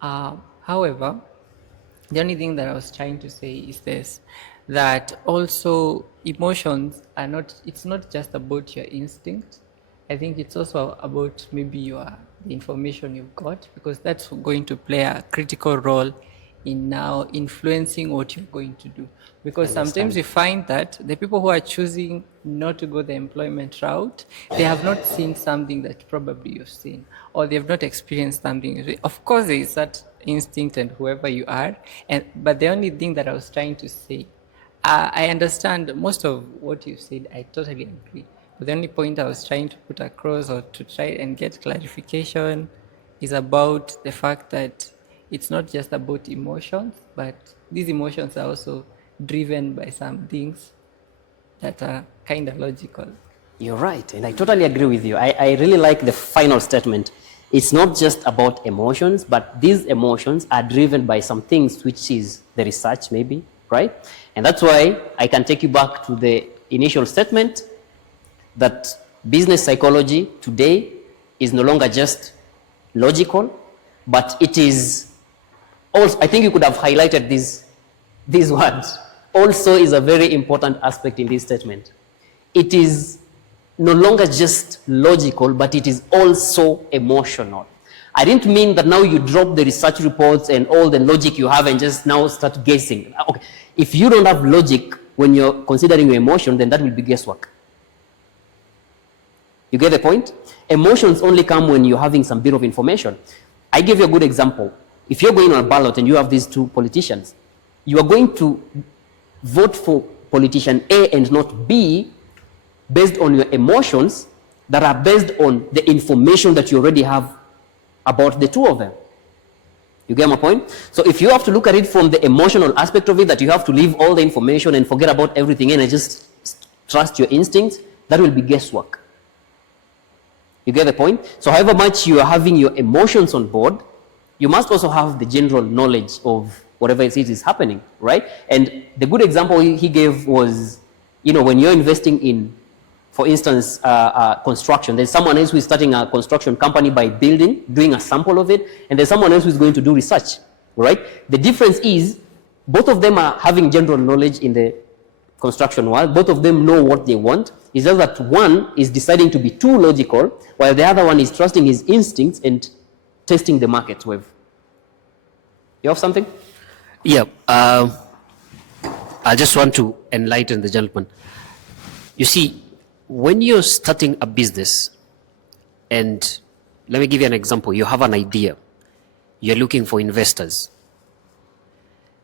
However, the only thing that I was trying to say is this, that also emotions are not, it's not just about your instinct. I think it's also about maybe the information you've got, because that's going to play a critical role in now influencing what you're going to do. Because sometimes you find that the people who are choosing not to go the employment route, they have not seen something that probably you've seen, or they've not experienced something. Of course, there is that instinct and whoever you are, but the only thing that I was trying to say, I understand most of what you said, I totally agree. But the only point I was trying to put across or to try and get clarification is about the fact that it's not just about emotions, but these emotions are also driven by some things that are kind of logical. You're right, and I totally agree with you. I really like the final statement. It's not just about emotions, but these emotions are driven by some things, which is the research maybe, right? And that's why I can take you back to the initial statement that business psychology today is no longer just logical, but it is also, I think you could have highlighted these words, also is a very important aspect in this statement. It is no longer just logical, but it is also emotional. I didn't mean that now you drop the research reports and all the logic you have and just now start guessing. Okay, if you don't have logic when you're considering your emotion, then that will be guesswork. You get the point? Emotions only come when you're having some bit of information. I give you a good example. If you're going on a ballot and you have these two politicians, you are going to vote for politician A and not B based on your emotions that are based on the information that you already have about the two of them. You get my point? So if you have to look at it from the emotional aspect of it, that you have to leave all the information and forget about everything and just trust your instincts, that will be guesswork. You get the point? So however much you are having your emotions on board, you must also have the general knowledge of whatever it is happening, right? And the good example he gave was, when you're investing in, for instance, construction, there's someone else who is starting a construction company by building, doing a sample of it, and there's someone else who is going to do research, right? The difference is both of them are having general knowledge in the construction world. Both of them know what they want. It's just that one is deciding to be too logical, while the other one is trusting his instincts and testing the market with. You have something? Yeah. I just want to enlighten the gentleman. You see, when you're starting a business, and let me give you an example. You have an idea. You're looking for investors.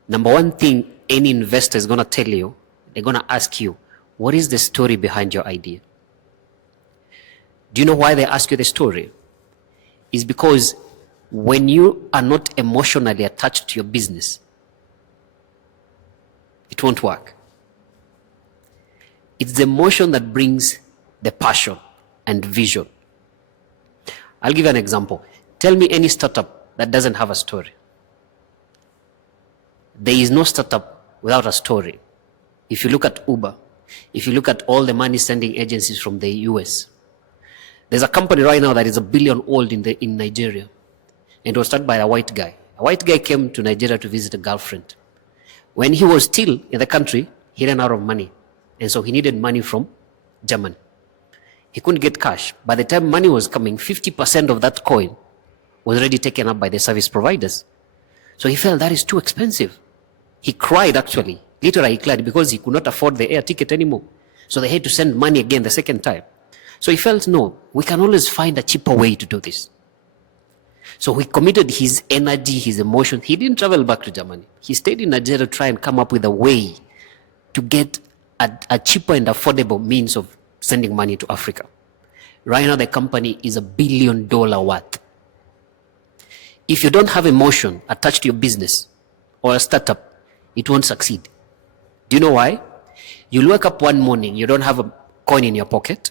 Number one thing any investor is going to tell you, they're going to ask you, what is the story behind your idea? Do you know why they ask you the story? It's because when you are not emotionally attached to your business, it won't work. It's the emotion that brings the passion and vision. I'll give you an example. Tell me any startup that doesn't have a story. There is no startup without a story. If you look at Uber, if you look at all the money sending agencies from the US, there's a company right now that is $1 billion old in Nigeria. And it was started by a white guy. A white guy came to Nigeria to visit a girlfriend. When he was still in the country, he ran out of money. And so he needed money from Germany. He couldn't get cash. By the time money was coming, 50% of that coin was already taken up by the service providers. So he felt that is too expensive. He cried actually. Literally he cried because he could not afford the air ticket anymore. So they had to send money again the second time. So he felt, no, we can always find a cheaper way to do this. So he committed his energy, his emotion. He didn't travel back to Germany. He stayed in Nigeria to try and come up with a way to get a cheaper and affordable means of sending money to Africa. Right now, the company is $1 billion worth. If you don't have emotion attached to your business or a startup, it won't succeed. Do you know why? You'll wake up one morning, you don't have a coin in your pocket,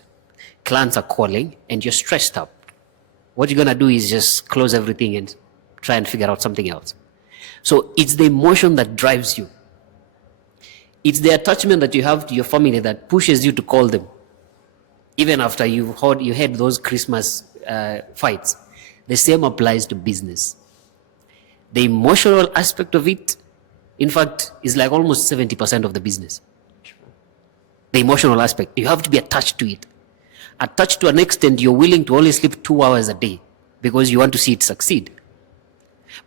clients are calling, and you're stressed up. what you're going to do is just close everything and try and figure out something else. So it's the emotion that drives you. It's the attachment that you have to your family that pushes you to call them. Even after you had those Christmas fights. The same applies to business. The emotional aspect of it, in fact, is like almost 70% of the business. The emotional aspect. You have to be attached to it. Attached to an extent, you're willing to only sleep 2 hours a day because you want to see it succeed.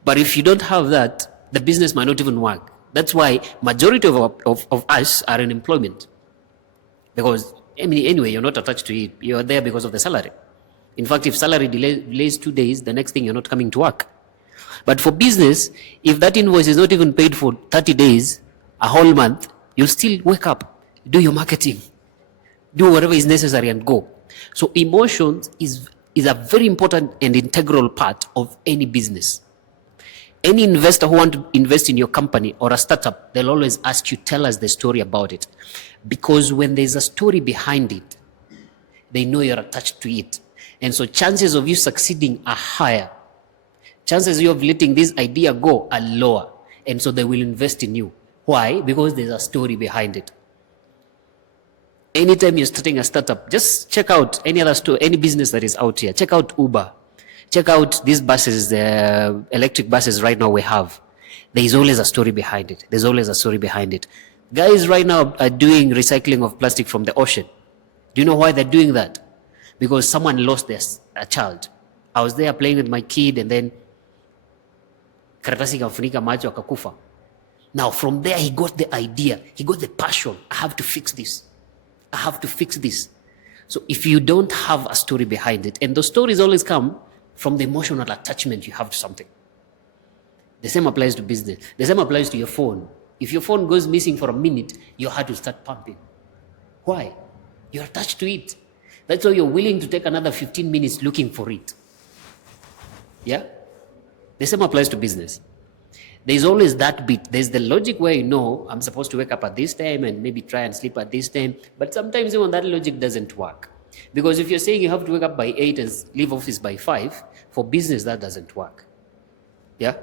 But if you don't have that, the business might not even work. That's why majority of us are in employment. Because anyway, you're not attached to it. You're there because of the salary. In fact, if salary delays 2 days, the next thing you're not coming to work. But for business, if that invoice is not even paid for 30 days, a whole month, you'll still wake up, do your marketing, do whatever is necessary and go. So emotions is a very important and integral part of any business. Any investor who wants to invest in your company or a startup, they'll always ask you, tell us the story about it. Because when there's a story behind it, they know you're attached to it. And so chances of you succeeding are higher. Chances of letting this idea go are lower. And so they will invest in you. Why? Because there's a story behind it. Anytime you're starting a startup, just check out any other store, any business that is out here. Check out Uber. Check out these buses, the electric buses right now we have. There is always a story behind it. There's always a story behind it. Guys right now are doing recycling of plastic from the ocean. Do you know why they're doing that? Because someone lost a child. I was there playing with my kid and then karatasi kafunika macho akakufa. Now from there he got the idea. He got the passion. I have to fix this. I have to fix this. So if you don't have a story behind it, and those stories always come from the emotional attachment you have to something. The same applies to business. The same applies to your phone. If your phone goes missing for a minute, your heart will start pumping. Why? You're attached to it. That's why you're willing to take another 15 minutes looking for it. Yeah? The same applies to business. There's always that bit. There's the logic where you know I'm supposed to wake up at this time and maybe try and sleep at this time. But sometimes even that logic doesn't work. Because if you're saying you have to wake up by 8 and leave office by 5, for business that doesn't work. Yeah?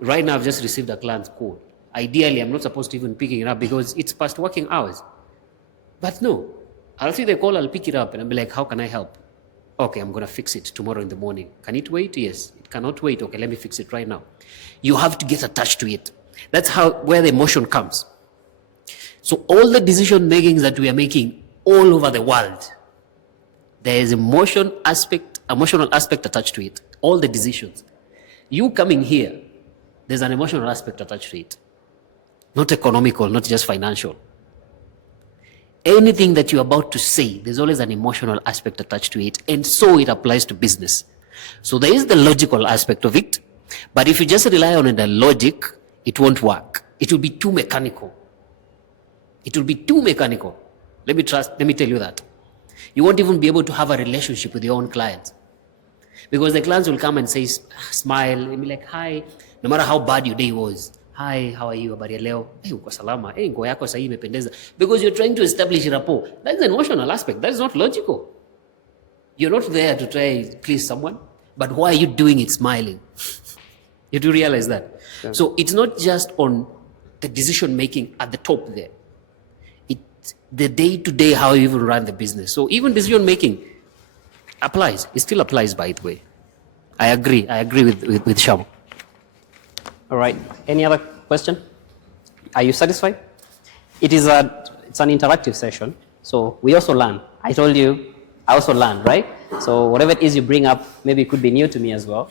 Right now I've just received a client's call. Ideally, I'm not supposed to even pick it up because it's past working hours. But no, I'll see the call, I'll pick it up and I'll be like, how can I help? Okay, I'm going to fix it tomorrow in the morning. Can it wait? Yes. It cannot wait. Okay, let me fix it right now. You have to get attached to it. That's where the emotion comes. So all the decision makings that we are making all over the world, there is emotional aspect attached to it. All the decisions. You coming here, there's an emotional aspect attached to it. Not economical, not just financial. Anything that you're about to say, there's always an emotional aspect attached to it. And so it applies to business. So there is the logical aspect of it. But if you just rely on the logic, it won't work. It will be too mechanical. It will be too mechanical. Let me tell you that. You won't even be able to have a relationship with your own clients. Because the clients will come and say, smile, and be like, hi, no matter how bad your day was. Hi, how are you? Habari ya leo? Uko salama. Nguo yako sahi imependeza. Because you're trying to establish rapport. That's an emotional aspect. That is not logical. You're not there to try to please someone. But why are you doing it smiling? You do realize that? Yeah. So it's not just on the decision making at the top there. It's the day-to-day how you even run the business. So even decision making applies. It still applies, by the way. I agree with Shamo. All right. Any other question? Are you satisfied? It's an interactive session, so we also learn. I told you, I also learn, right? So whatever it is you bring up, maybe it could be new to me as well.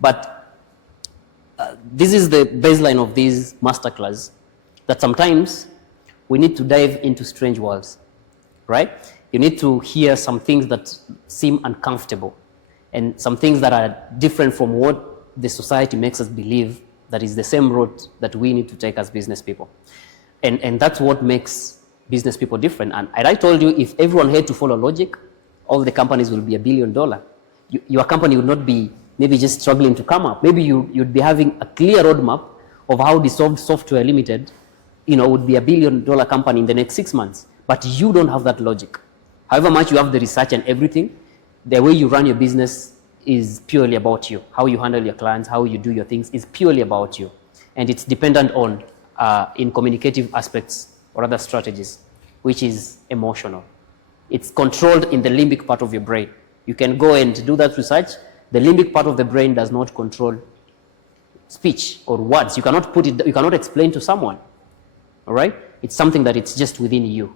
But this is the baseline of these masterclass, that sometimes we need to dive into strange worlds, right? You need to hear some things that seem uncomfortable and some things that are different from what the society makes us believe that is the same route that we need to take as business people. And that's what makes business people different. And I told you, if everyone had to follow logic, all the companies will be $1 billion. Your company would not be maybe just struggling to come up. Maybe you'd be having a clear roadmap of how Dissolved Software Limited, would be $1 billion company in the next 6 months. But you don't have that logic. However much you have the research and everything, the way you run your business is purely about you. How you handle your clients, how you do your things is purely about you. And it's dependent on in communicative aspects or other strategies, which is emotional. It's controlled in the limbic part of your brain. You can go and do that research. The limbic part of the brain does not control speech or words. You cannot put it, you cannot explain to someone. All right? It's something that it's just within you.